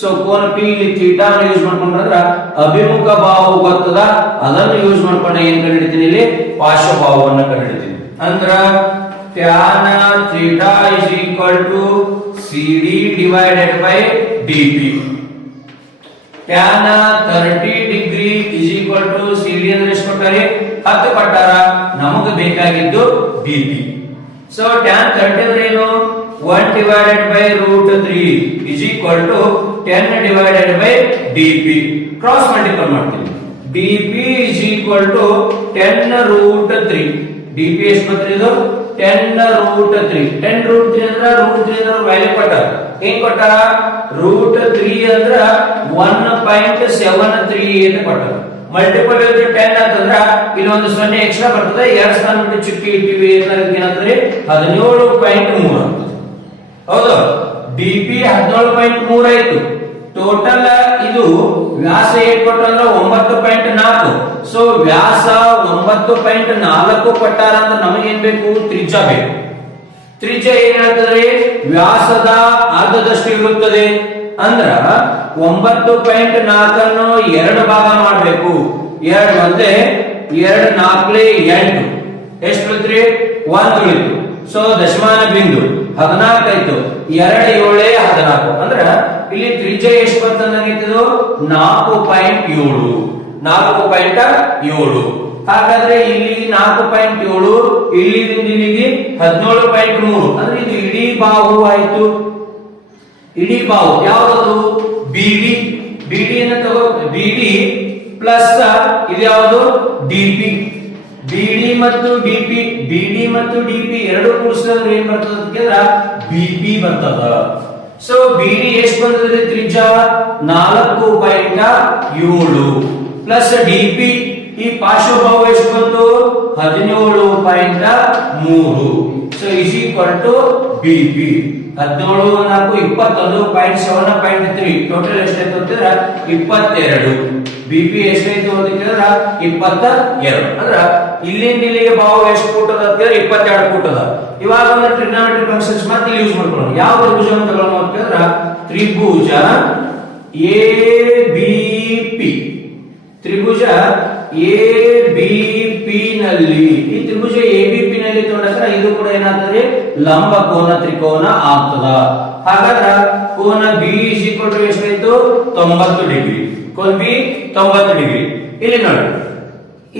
ಸೊ ಕೋನ P ಇಲ್ಲಿ ಥೀಟಾ ಯೂಸ್ ಮಾಡ್ಕೊಂಡ್ರ ಅಭಿಮುಖ ಬಾಹು ಗೊತ್ತದ, ಅದನ್ನು ಯೂಸ್ ಮಾಡ್ಕೊಂಡು ಏನ್ ಕಂಡುಹಿಡಿತೀನಿ, ಇಲ್ಲಿ ಪಾರ್ಶ್ವಭಾವವನ್ನು ಕಂಡುಹಿಡಿತೀನಿ. ಅಂದ್ರ tan theta is equal to CD divided by DP. tan 30 degree is equal to CD ಅಂದ್ರೆ ಎಷ್ಟು ಕೊಟ್ಟಾರೆ, 10 ಕೊಟ್ಟಾರ. ನಮಗೆ ಬೇಕಾಗಿದ್ದು BP. ಸೊ tan 30 ಅಂದ್ರೆ ಏನು, 1 divided by √3 is equal to 10 divided by DP. Cross multiple ಮಾಡ್ತೀನಿ. DP is equal to 10√3. DP ಎಷ್ಟು ಬಂದ್ರೆ ಇದು 10√3. 10√3 ಅಂದ್ರೆ √3 ಅಂದ್ರೆ ವ್ಯಾಲ್ಯೂ ಕೊಟ್ಟಾರ. ಏನ್ ಕೊಟ್ಟಾರ, √3 ಅಂದ್ರ 1.73 ಅಂತ ಕೊಟ್ಟಾರ. ಮಲ್ಟಿಪಲ್ ಇದ್ರೆ 10 ಅಂತಂದ್ರ ಇಲ್ಲಿ ಒಂದು 0 ಎಕ್ಸ್ಟ್ರಾ ಬರ್ತದೆ, 2 ಸ್ಥಾನ ಬಿಟ್ಟು ಚುಕ್ಕಿ ಇಟ್ಟಿವಿ ಏನಾಗ್ತದೆ 17.3 ಆಗ್ತದೆ. ಹೌದು, DP 17.3 ಆಯ್ತು. ಟೋಟಲ್ ಇದು ವ್ಯಾಸ ಏನ್ ಕೊಟ್ಟಾರ ಅಂದ್ರೆ 9.4. ಸೊ ವ್ಯಾಸ 9.4 ಕೊಟ್ಟಾರ ಅಂದ್ರೆ ನಮಗೆ ಏನ್ ಬೇಕು, ತ್ರಿಜ್ಯ ಬೇಕು. ತ್ರಿಜ್ಯ ಏನ್ ಹೇಳ್ತದ್ರಿ, ವ್ಯಾಸದ ಅರ್ಧದಷ್ಟು ಇರುತ್ತದೆ. ಅಂದ್ರ 9.4 ಅನ್ನು 2 ಭಾಗ ಮಾಡಬೇಕು. 2 ಒಂದೇ 2 4 8 ಎಷ್ಟು ಉಳಿತ್ರಿ, 1 ಉಳಿತು. ಸೊ ದಶಮಾನ ಬಿಂದು 14 ಆಯ್ತು. 2 7 14 ಅಂದ್ರ ಇಲ್ಲಿ ತ್ರಿಜ್ಯ ಎಷ್ಟು ಬಂತಂದಿದ್ದು 4.7. ಹಾಗಾದ್ರೆ ಇಲ್ಲಿ 4.7, ಇಲ್ಲಿಂದ ಇಲ್ಲಿಗೆ 17.3 ಅಂದ್ರೆ ಇದು ಇಡೀ ಬಾಹು ಆಯ್ತು. ಇಡೀ ಬಾಹು ಯಾವುದು, BD. BD ಅನ್ನು ತಗೋ, BD + ಪ್ಲಸ್ ಇದು ಯಾವುದು ಡಿಪಿ. ಬಿಡಿ ಮತ್ತು ಡಿಪಿ, ಬಿಡಿ ಮತ್ತು ಡಿಪಿ ಎರಡು ಕೂಡಿಸಿದ್ರೆ ಏನ್ ಬರ್ತದ ಅಂತಂದ್ರೆ ಬಿಪಿ ಬರ್ತದ. ಸೊ ಬಿಡಿ ಎಷ್ಟು ಬಂದದ್ರಿ ತ್ರಿಜ್ಯ 4.7 ಪ್ಲಸ್ ಡಿಪಿ ಈ ಪಾರ್ಶ್ವಭಾವ ಎಷ್ಟು ಬಂತು 17.3. So is equal to BP 17 4 21.7.3 total ಎಷ್ಟಾಯ್ತು ಅಂತಂದ್ರೆ 22. ಬಿಪಿ ಎಷ್ಟಾಯ್ತು ಅಂತ ಕೇಳಿದ್ರೆ 22. ಅಂದ್ರ ಇಲ್ಲಿಂದ ಇಲ್ಲಿಗೆ ಭಾವ ಎಷ್ಟು ಫೂಟ್ ಅದ ಅಂತ ಕೇಳಿದ್ರೆ 22 ಫೂಟ್ ಅದ. ಇವಾಗ ಒಂದು ಟ್ರಿಗ್ನೋಮೆಟ್ರಿಕ್ ಫಂಕ್ಷನ್ಸ್ ಮತ್ತೆ ಯೂಸ್ ಮಾಡ್ಕೊಳ್ಳೋಣ. ಯಾವ ತ್ರಿಭುಜವನ್ನು ತಗೊಳ್ಳೋಣ ಅಂತ ಕೇಳಿದ್ರೆ ತ್ರಿಭುಜ ಎಬಿಪಿ. ತ್ರಿಭುಜ ಎಬಿಪಿ ನಲ್ಲಿ ಈ ತ್ರಿಭುಜ ಎಬಿಪಿ ನಲ್ಲಿ ತಗೊಂಡ್ರೆ ಇದು ಕೂಡ ಏನಾಗ್ತದೆ ಲಂಬ ಕೋನ ತ್ರಿಕೋನ ಆಗ್ತದ. ಹಾಗಾದ್ರೆ ಕೋನ ಬಿ ಎಷ್ಟಾಯ್ತು 90 ಡಿಗ್ರಿ. ಕೋನ ಬಿ 90 ಡಿಗ್ರಿ. ಇಲ್ಲಿ ನೋಡಿ,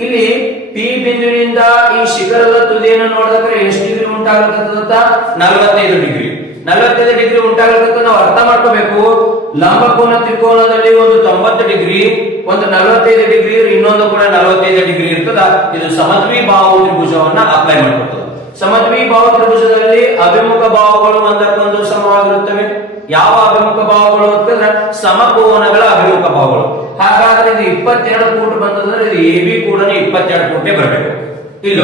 ಇಲ್ಲಿ ಪಿ ಬಿಂದುವಿನಿಂದ ಈ ಶಿಖರದ ತುದಿಯನ್ನು ನೋಡಿದ್ರೆ ಎಷ್ಟು ಡಿಗ್ರಿ ಉಂಟಾಗಲಿಕ್ಕಂತ 45 ಡಿಗ್ರಿ. 45 ಡಿಗ್ರಿ ಉಂಟಾಗಲಿಕ್ಕಂತ ನಾವು ಅರ್ಥ ಮಾಡ್ಕೋಬೇಕು. ಲಂಬ ಕೋನ ತ್ರಿಕೋನದಲ್ಲಿ ಒಂದು 90 ಡಿಗ್ರಿ, ಒಂದು 45 ಡಿಗ್ರಿ, ಇನ್ನೊಂದು ಕೂಡ 45 ಡಿಗ್ರಿ ಇರ್ತದ. ಇದು ಸಮದ್ವಿ ಬಾಹು ತ್ರಿಭುಜವನ್ನ ಅಪ್ಲೈ ಮಾಡ್ಕೊಳ್ತದೆ. ಸಮದ್ವಿ ಬಾಹು ತ್ರಿಭುಜದಲ್ಲಿ ಅಭಿಮುಖ ಬಾಹುಗಳು ಒಂದಕ್ಕೊಂದು ಸಮವಾಗಿರುತ್ತವೆ. ಯಾವ ಅಭಿಮುಖ ಬಾಹುಗಳು ಅಂತಂದ್ರೆ ಸಮಕೋನಗಳ ಅಭಿಮುಖ ಬಾಹುಗಳು. ಹಾಗಾದ್ರೆ ಇದು 22 ಫೂಟ್ ಬಂತಂದ್ರೆ ಇದು ಎಬಿ ಕೂಡ 22 ಫೂಟೇ ಬರಬೇಕು. ಇಲ್ಲ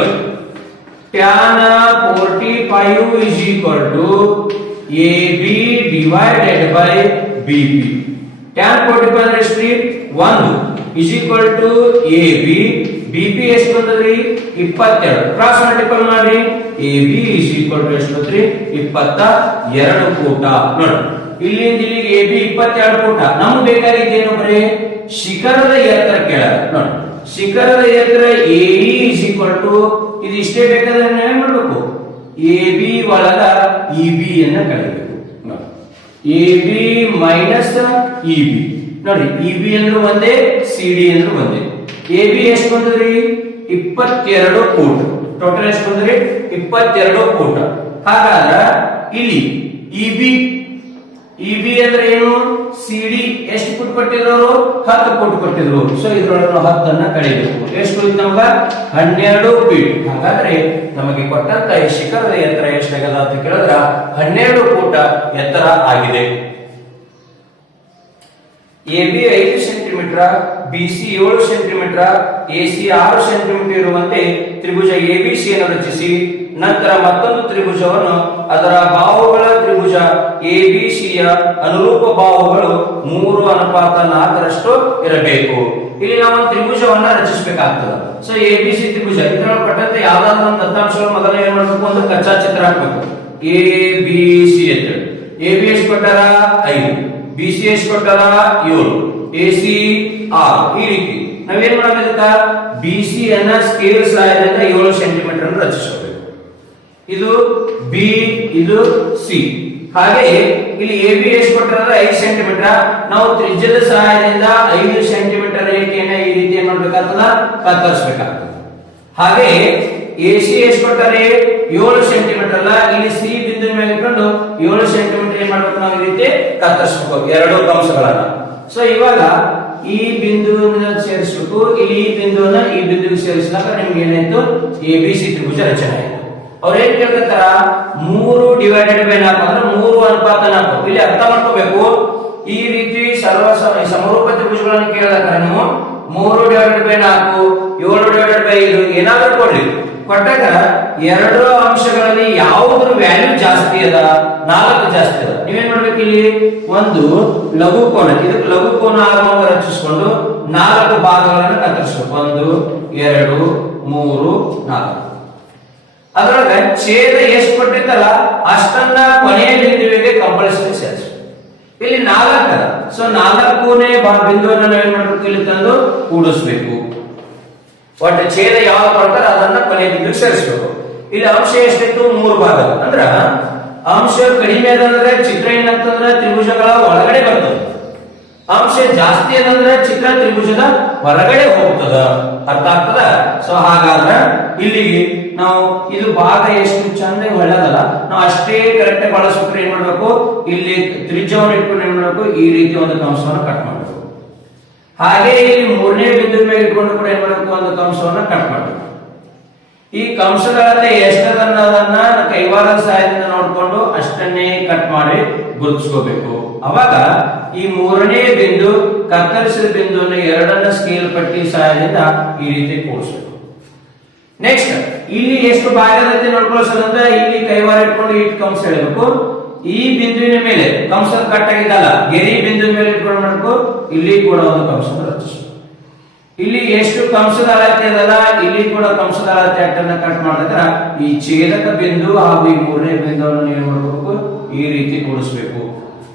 tan 45 is equal to AB divided by BB. tan 45 ಅಂದ್ರೆ ಎಷ್ಟು 1 is equal to AB. BB ಎಷ್ಟು ಬಂದದ್ರಿ 22. ಕ್ರಾಸ್ ಮಲ್ಟಿಪಲ್ ಮಾಡಿ AB is equal to ಎಷ್ಟು ಬಂದ್ರಿ 22 ಫೂಟ. ನೋಡಿ ಇಲ್ಲಿಂದ ಇಲ್ಲಿಗೆ AB 22 ಫೂಟ. ನಮಗೆ ಬೇಕಾಗಿದ್ದು ಏನು ಬರೀ ಶಿಖರದ ಎತ್ತರ ಕೇಳಲ್ಲ. ನೋಡಿ ಶಿಖರದ ಎತ್ತರ AE is equal to ಇದು ಇಷ್ಟೇ ಬೇಕಾದ್ರೆ ಏನ್ ಮಾಡಬೇಕು AB ಒಳಗ EB ಅನ್ನ ಕಳೆಯಬೇಕು. ನೋಡಿ AB ಮೈನಸ್ EB. ನೋಡಿ EB ಅಂದ್ರೆ ಒಂದೇ, CD ಅಂದ್ರೆ ಒಂದೇ. AB ಎಷ್ಟು ಬಂದ್ರಿ 22 ಫೂಟ್. ಟೋಟಲ್ ಎಷ್ಟು ಬಂದ್ರಿ 22 ಫೂಟ್. ಹಾಗಾದ್ರೆ ಇಲ್ಲಿ EB ಅಂದ್ರೆ ಏನು CD ಎಷ್ಟು ಫುಟ್ ಕೊಟ್ಟಿದ್ರು 10 ಫುಟ್ ಕೊಟ್ಟಿದ್ರು. ಸೊ ಇದ್ರೊಳಗೆ ನಾವು 10 ಅನ್ನ ಕಳೆಯಬೇಕು. ಎಷ್ಟು ಉಳಿತು ನಮಗೆ 12 ಫೀಟ್. ಹಾಗಾದ್ರೆ ನಮಗೆ ಕೊಟ್ಟಂತ ಈ ಶಿಖರದ ಎತ್ತರ ಎಷ್ಟಾಗಲ್ಲ ಅಂತ ಕೇಳಿದ್ರೆ 12 ಫೂಟ್ ಎತ್ತರ ಆಗಿದೆ. AB 5 centimetre, BC 7 centimetre, AC 6 centimetre ಇರುವಂತೆ ತ್ರಿಭುಜ ABC ಅನ್ನು ರಚಿಸಿ ನಂತರ ಮತ್ತೊಂದು ತ್ರಿಭುಜವನ್ನು ಅದರ ಬಾಹುಗಳ ತ್ರಿಭುಜ ABC ಯ ಅನುರೂಪ ಬಾಹುಗಳು 3:4 ಇರಬೇಕು. ಇಲ್ಲಿ ನಾವು ಒಂದು ತ್ರಿಭುಜವನ್ನ ರಚಿಸಬೇಕಾಗ್ತದೆ. ಸೊ ABC ತ್ರಿಭುಜ ಇದರೊಳಗೆ ಪಟ್ಟಂತೆ ಯಾವ್ದಾದ್ರು ಒಂದು ದತ್ತಾಂಶಗಳ ಮೊದಲು ಏನ್ ಮಾಡಬೇಕು ಅಂದ್ರೆ ಕಚ್ಚಾ ಚಿತ್ರ ಹಾಕಬೇಕು. ABC ಅಂತ AB ಎಷ್ಟು ಕೊಟ್ಟಾರ 5, BC ಎಷ್ಟು ಕೊಟ್ಟಾರ 7, AC 6. ಈ ರೀತಿ ನಾವೇನ್ ಮಾಡಬೇಕು BC ಅನ್ನ ಸ್ಕೇಲ್ ಸಹಾಯದಿಂದ 7 ಸೆಂಟಿಮೀಟರ್ ಅನ್ನು ರಚಿಸಬೇಕು. ಇದು B, ಇದು C. ಹಾಗೆ ಇಲ್ಲಿ AB ಎಷ್ಟು ಕೊಟ್ಟರೆ 5 ಸೆಂಟಿಮೀಟರ್. ನಾವು ತ್ರಿಜ್ಯದ ಸಹಾಯದಿಂದ 5 ಸೆಂಟಿಮೀಟರ್ ರೇಖೆಯನ್ನ ಈ ರೀತಿ ಏನ್ ಮಾಡ್ಬೇಕಾಗ್ತದ ಕತ್ತರಿಸಬೇಕಾಗ್ತದೆ. ಹಾಗೆ AC ಎಷ್ಟು ಕೊಟ್ಟರೆ 7 ಸೆಂಟಿಮೀಟರ್ ಅಲ್ಲ, ಇಲ್ಲಿ C ಬಿಂದುವಿನ ಮೇಲೆ ಇಟ್ಕೊಂಡು 7 ಸೆಂಟಿಮೀಟರ್ ಏನ್ ಮಾಡ್ಬೇಕು ನಾವು ಈ ರೀತಿ ಕತ್ತರಿಸಬೇಕು ಎರಡು ಕಂಸಗಳನ್ನ. ಸೊ ಇವಾಗ ಈ ಬಿಂದುವನ್ನ ಸೇರಿಸಬೇಕು, ಇಲ್ಲಿ ಈ ಬಿಂದುವನ್ನ ಈ ಬಿಂದುವಿಗೆ ಸೇರಿಸಿದಾಗ ನಿಮ್ಗೆ ಏನಾಯ್ತು ABC ತ್ರಿಭುಜ ರಚನೆ ಆಯ್ತು. ಅವ್ರು ಏನ್ ಕೇಳ್ತಾರ 3/4 ಅಂದ್ರೆ 3:4. ಇಲ್ಲಿ ಅರ್ಥ ಮಾಡ್ಕೋಬೇಕು, ಈ ರೀತಿ ಸಮರೂಪ ತ್ರಿಭುಜಗಳನ್ನು ಕೇಳಿದಾಗ ನೀವು 3/4 7/5 ಏನಾದ್ರೂ ಕೊಡ್ಲಿ, ಕೊಟ್ಟಾಗ ಎರಡು ಅಂಶಗಳಲ್ಲಿ ಯಾವುದ್ರ ವ್ಯಾಲ್ಯೂ ಜಾಸ್ತಿ ಅದ 4 ಜಾಸ್ತಿ ಅದ ನೀವೇನ್ ಮಾಡ್ಬೇಕು, ಇಲ್ಲಿ ಒಂದು ಲಘು ಕೋನ, ಇದಕ್ಕೆ ಲಘು ಕೋನ ಆಗುವಂಗ ರಚಿಸಿಕೊಂಡು 4 ಭಾಗಗಳನ್ನು ಕತ್ತರಿಸಬೇಕು. 1 2 3 4. ಅದರೊಳಗೆ ಛೇದ ಎಷ್ಟು ಕೊಟ್ಟಿರ್ತಲ್ಲ ಅಷ್ಟನ್ನ ಕೊನೆಯ ಬಿಂದುವಿಗೆ ಕಂಪಲ್ಸರಿ ಸೇರಿಸಬೇಕು. ಇಲ್ಲಿ 4 ಅದ. ಸೊ 4ನೇ ಬಿಂದುವನ್ನು ನಾವೇನ್ ಮಾಡಬೇಕು, ಇಲ್ಲಿ ತಂದು ಕೂಡಿಸಬೇಕು. ಒಟ್ಟು ಛೇದ ಯಾವಾಗ ಕೊಡ್ತಾರೆ ಅದನ್ನ ಕೊನೆಯ ಬಿಂದುವಿಗೆ ಸೇರಿಸಬೇಕು. ಇಲ್ಲಿ ಅಂಶ ಎಷ್ಟಿತ್ತು 3 ಭಾಗ. ಅಂದ್ರ ಅಂಶ ಕಡಿಮೆ ಅದಂದ್ರೆ ಚಿತ್ರ ಏನಾಗ್ತಂದ್ರೆ ತ್ರಿಭುಜಗಳ ಒಳಗಡೆ ಬರ್ತದೆ, ಅಂಶ ಜಾಸ್ತಿ ಅದಂದ್ರೆ ಚಿತ್ರ ತ್ರಿಭುಜದ ಹೊರಗಡೆ ಹೋಗ್ತದ. ಅರ್ಥ ಆಗ್ತದ? ಸೊ ಹಾಗಾದ್ರೆ ಇಲ್ಲಿಗೆ ನಾವು ಇದು ಭಾಗ ಎಷ್ಟು ಚಂದ ಒಳ್ಳೆದಲ್ಲ, ನಾವು ಅಷ್ಟೇ ಕರೆಕ್ಟ್ ಬಳಸ್ಬಿಟ್ರೆ ಏನ್ ಮಾಡ್ಬೇಕು, ಇಲ್ಲಿ ತ್ರಿಜ್ಯವನ್ನು ಇಟ್ಕೊಂಡು ಏನ್ ಮಾಡ್ಬೇಕು, ಈ ರೀತಿ ಒಂದು ಕಂಸವನ್ನು ಕಟ್ ಮಾಡಬೇಕು. ಹಾಗೆ ಇಲ್ಲಿ 3ನೇ ಬಿಂದು ಕಂಸವನ್ನ ಕಟ್ ಮಾಡಬೇಕು. ಈ ಕಂಸದ ಅಳತೆ ಎಷ್ಟದನ್ನೋದನ್ನ ಕೈವಾರದ ಸಹಾಯದಿಂದ ನೋಡ್ಕೊಂಡು ಅಷ್ಟನ್ನೇ ಕಟ್ ಮಾಡಿ ಗುರುತಿಸ್ಕೋಬೇಕು. ಅವಾಗ ಈ ಮೂರನೇ ಬಿಂದು ಕತ್ತರಿಸಿದ ಬಿಂದುವನ್ನು ಎರಡನ್ನ ಸ್ಕೇಲ್ ಪಟ್ಟಿ ಸಹಾಯದಿಂದ ಈ ರೀತಿ ಕೂಡಿಸಬೇಕು. ನೆಕ್ಸ್ಟ್ ಇಲ್ಲಿ ಎಷ್ಟು ಭಾಗದತೆ ನೋಡ್ಕೊಳ್ಳೋದಂದ್ರೆ ಇಲ್ಲಿ ಕೈವಾರ ಇಟ್ಕೊಂಡು ಇಟ್ ಕಂಸ ಹೇಳಬೇಕು. ಈ ಬಿಂದುವಿನ ಮೇಲೆ ಕಂಸ ಕಟ್ ಆಗಿದ್ದಲ್ಲ, ಗೆರಿ ಬಿಂದುವಿನ ಮೇಲೆ ಇಟ್ಕೊಂಡು ಮಾಡಬೇಕು. ಇಲ್ಲಿ ಕೂಡ ಒಂದು ಕಂಸನ ರಚಿಸಬೇಕು. ಇಲ್ಲಿ ಎಷ್ಟು ಕಂಸದ ಅಳತೆ ಅದಲ್ಲ, ಇಲ್ಲಿ ಕೂಡ ಕಂಸದ ಅಳತೆ ಅಟ್ಟನ್ನ ಕಟ್ ಮಾಡಿದ್ರೆ ಈ ಛೇದಕ ಬಿಂದು ಹಾಗೂ ಈ ಮೂರನೇ ಬಿಂದುವನ್ನು ನೀವು ಮಾಡಬೇಕು, ಈ ರೀತಿ ಕೂಡಿಸಬೇಕು.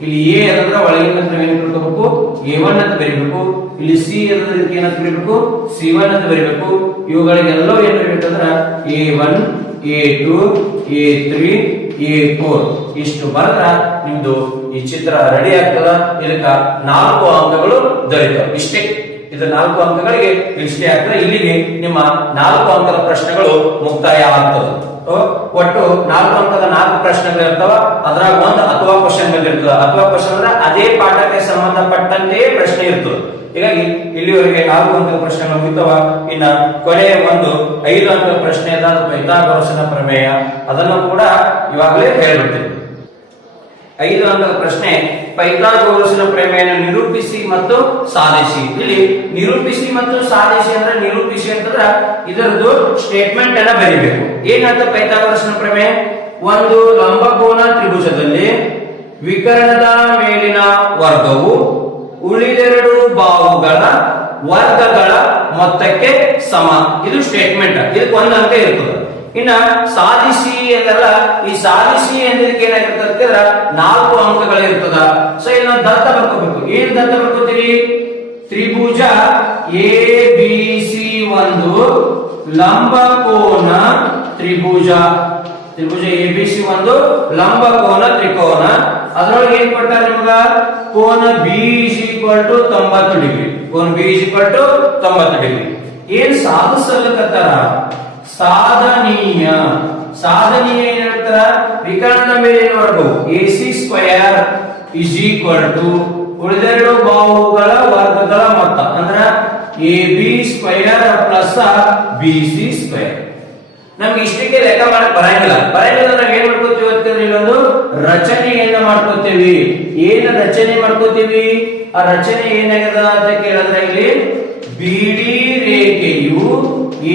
ಇಲ್ಲಿ ಎ ಅದರ ಒಳಗಿನ ಏನು ತಿಳ್ಕೋಬೇಕು, A1 ಅಂತ ಬರೀಬೇಕು. ಇಲ್ಲಿ ಸಿ ಅದಕ್ಕೆ ಏನಂತ ಬರೀಬೇಕು, C1 ಅಂತ ಬರೀಬೇಕು. ಇವುಗಳಿಗೆಲ್ಲ ಏನ್ ಬರೀಬೇಕಂದ್ರ A1 A2 A3 A4 ಇಷ್ಟು ಬರೆದ್ರ ನಿಮ್ದು ಈ ಚಿತ್ರ ರೆಡಿ ಆಗ್ತದ. ಇದಕ್ಕ 4 ಅಂಕಗಳು ದೊರೆಯುತ್ತವೆ. ಇಷ್ಟೇ, ಇದು 4 ಅಂಕಗಳಿಗೆ ಇಷ್ಟೇ ಆಗ್ತದೆ. ಇಲ್ಲಿಗೆ ನಿಮ್ಮ 4 ಅಂಕದ ಪ್ರಶ್ನೆಗಳು ಮುಕ್ತಾಯ ಆಗ್ತದೆ. ಒಟ್ಟು 4 ಅಂಕದ 4 ಪ್ರಶ್ನೆಗಳು ಇರ್ತಾವ. ಅದ್ರಾಗ ಒಂದು ಅಥವಾ ಕ್ವಶನ್ ಬಂದಿರ್ತದೆ. ಅಥವಾ ಕ್ವಶನ್ ಅಂದ್ರೆ ಅದೇ ಪಾಠಕ್ಕೆ ಸಂಬಂಧಪಟ್ಟಂತೆ ಪ್ರಶ್ನೆ ಇರ್ತದೆ. ಹೀಗಾಗಿ ಇಲ್ಲಿವರೆಗೆ 4 ಅಂಕದ ಪ್ರಶ್ನೆಗಳು ಮುಗಿತಾವ. ಇನ್ನ ಕೊನೆಯ ಒಂದು 5 ಅಂಕದ ಪ್ರಶ್ನೆ ಅದ, ಪೈಥಾಗೋರಸನ ಪ್ರಮೇಯ. ಅದನ್ನು ಕೂಡ ಇವಾಗಲೇ ಹೇಳ್ಬಿಡ್ತೀನಿ. 5 ಅಂಕದ ಪ್ರಶ್ನೆ ಪೈಥಾಗೋರಸನ ಪ್ರಮೇಯವನ್ನು ನಿರೂಪಿಸಿ ಮತ್ತು ಸಾಧಿಸಿ. ಇಲ್ಲಿ ನಿರೂಪಿಸಿ ಮತ್ತು ಸಾಧಿಸಿ ಅಂದ್ರೆ, ನಿರೂಪಿಸಿ ಅಂತಂದ್ರ ಇದರದ್ದು ಸ್ಟೇಟ್ಮೆಂಟ್ ಅನ್ನ ಬರೀಬೇಕು. ಏನಂತ ಪೈಥಾಗೋರಸನ ಪ್ರಮೇಯ, ಒಂದು ಲಂಬಕೋನ ತ್ರಿಭುಜದಲ್ಲಿ ವಿಕರ್ಣದ ಮೇಲಿನ ವರ್ಗವು ಉಳಿದೆರಡು ಬಾಹುಗಳ ವರ್ಗಗಳ ಮೊತ್ತಕ್ಕೆ ಸಮ. ಇದು ಸ್ಟೇಟ್ಮೆಂಟ್. ಇದಕ್ಕೆ 1 ಅಂಕ ಇರ್ತದೆ. ಇನ್ನ ಸಾಧಿಸಿ ಅಂದಲ್ಲ, ಈ ಸಾಧಿಸಿ ಅಂದಕ್ಕೆ ಏನಾಗಿರ್ತದೆ ಅಂದ್ರೆ 4 ಅಂಕಗಳು ಇರ್ತದ. ಸೊ ಇನ್ನ ದತ್ತ ಬರ್ಕೋಬೇಕು. ಏನ್ ದತ್ತ ಬರ್ಕೋತೀರಿ, ತ್ರಿಭುಜ ABC ಒಂದು ಲಂಬಕೋನ ತ್ರಿಭುಜ. ತ್ರಿಭುಜ ABC ಒಂದು ಲಂಬಕೋನ ತ್ರಿಕೋನ. ಅದರೊಳಗೆ ಏನ್ ಕೊಡ್ತಾರೆ ನಿಮ್ಗ, ಕೋನ B = 90 ಡಿಗ್ರಿ. ಕೋನ B = 90 ಡಿಗ್ರಿ. ಏನ್ ಸಾಧಿಸಲಿಕತ್ತಾರ, ಸಾಧನೀಯ. ಸಾಧನೀಯ ಏನ್ ಹೇಳ್ತಾರ, ವಿಕರ್ಣದ ಮೇಲಿನ ವರ್ಗವು AC² ಉಳಿದೆರಡು ಬಾಹುಗಳ ವರ್ಗಗಳ ಮೊತ್ತ ಅಂದ್ರ AB² + BC². ನಮ್ಗೆ ಇಷ್ಟಕ್ಕೆ ಲೆಕ್ಕ ಮಾಡಕ್ ಬರಂಗಿಲ್ಲ. ನಾವ್ ಏನ್ ಮಾಡ್ಕೋತೀವಿ ಅಂತಂದ್ರೆ ಇಲ್ಲೊಂದು ರಚನೆಯನ್ನ ಮಾಡ್ಕೋತೀವಿ. ಏನ ರಚನೆ ಮಾಡ್ಕೋತೀವಿ, ಆ ರಚನೆ ಏನಾಗದ ಅಂತ ಕೇಳಿದ್ರೆ ಇಲ್ಲಿ BD ರೇಖೆಯು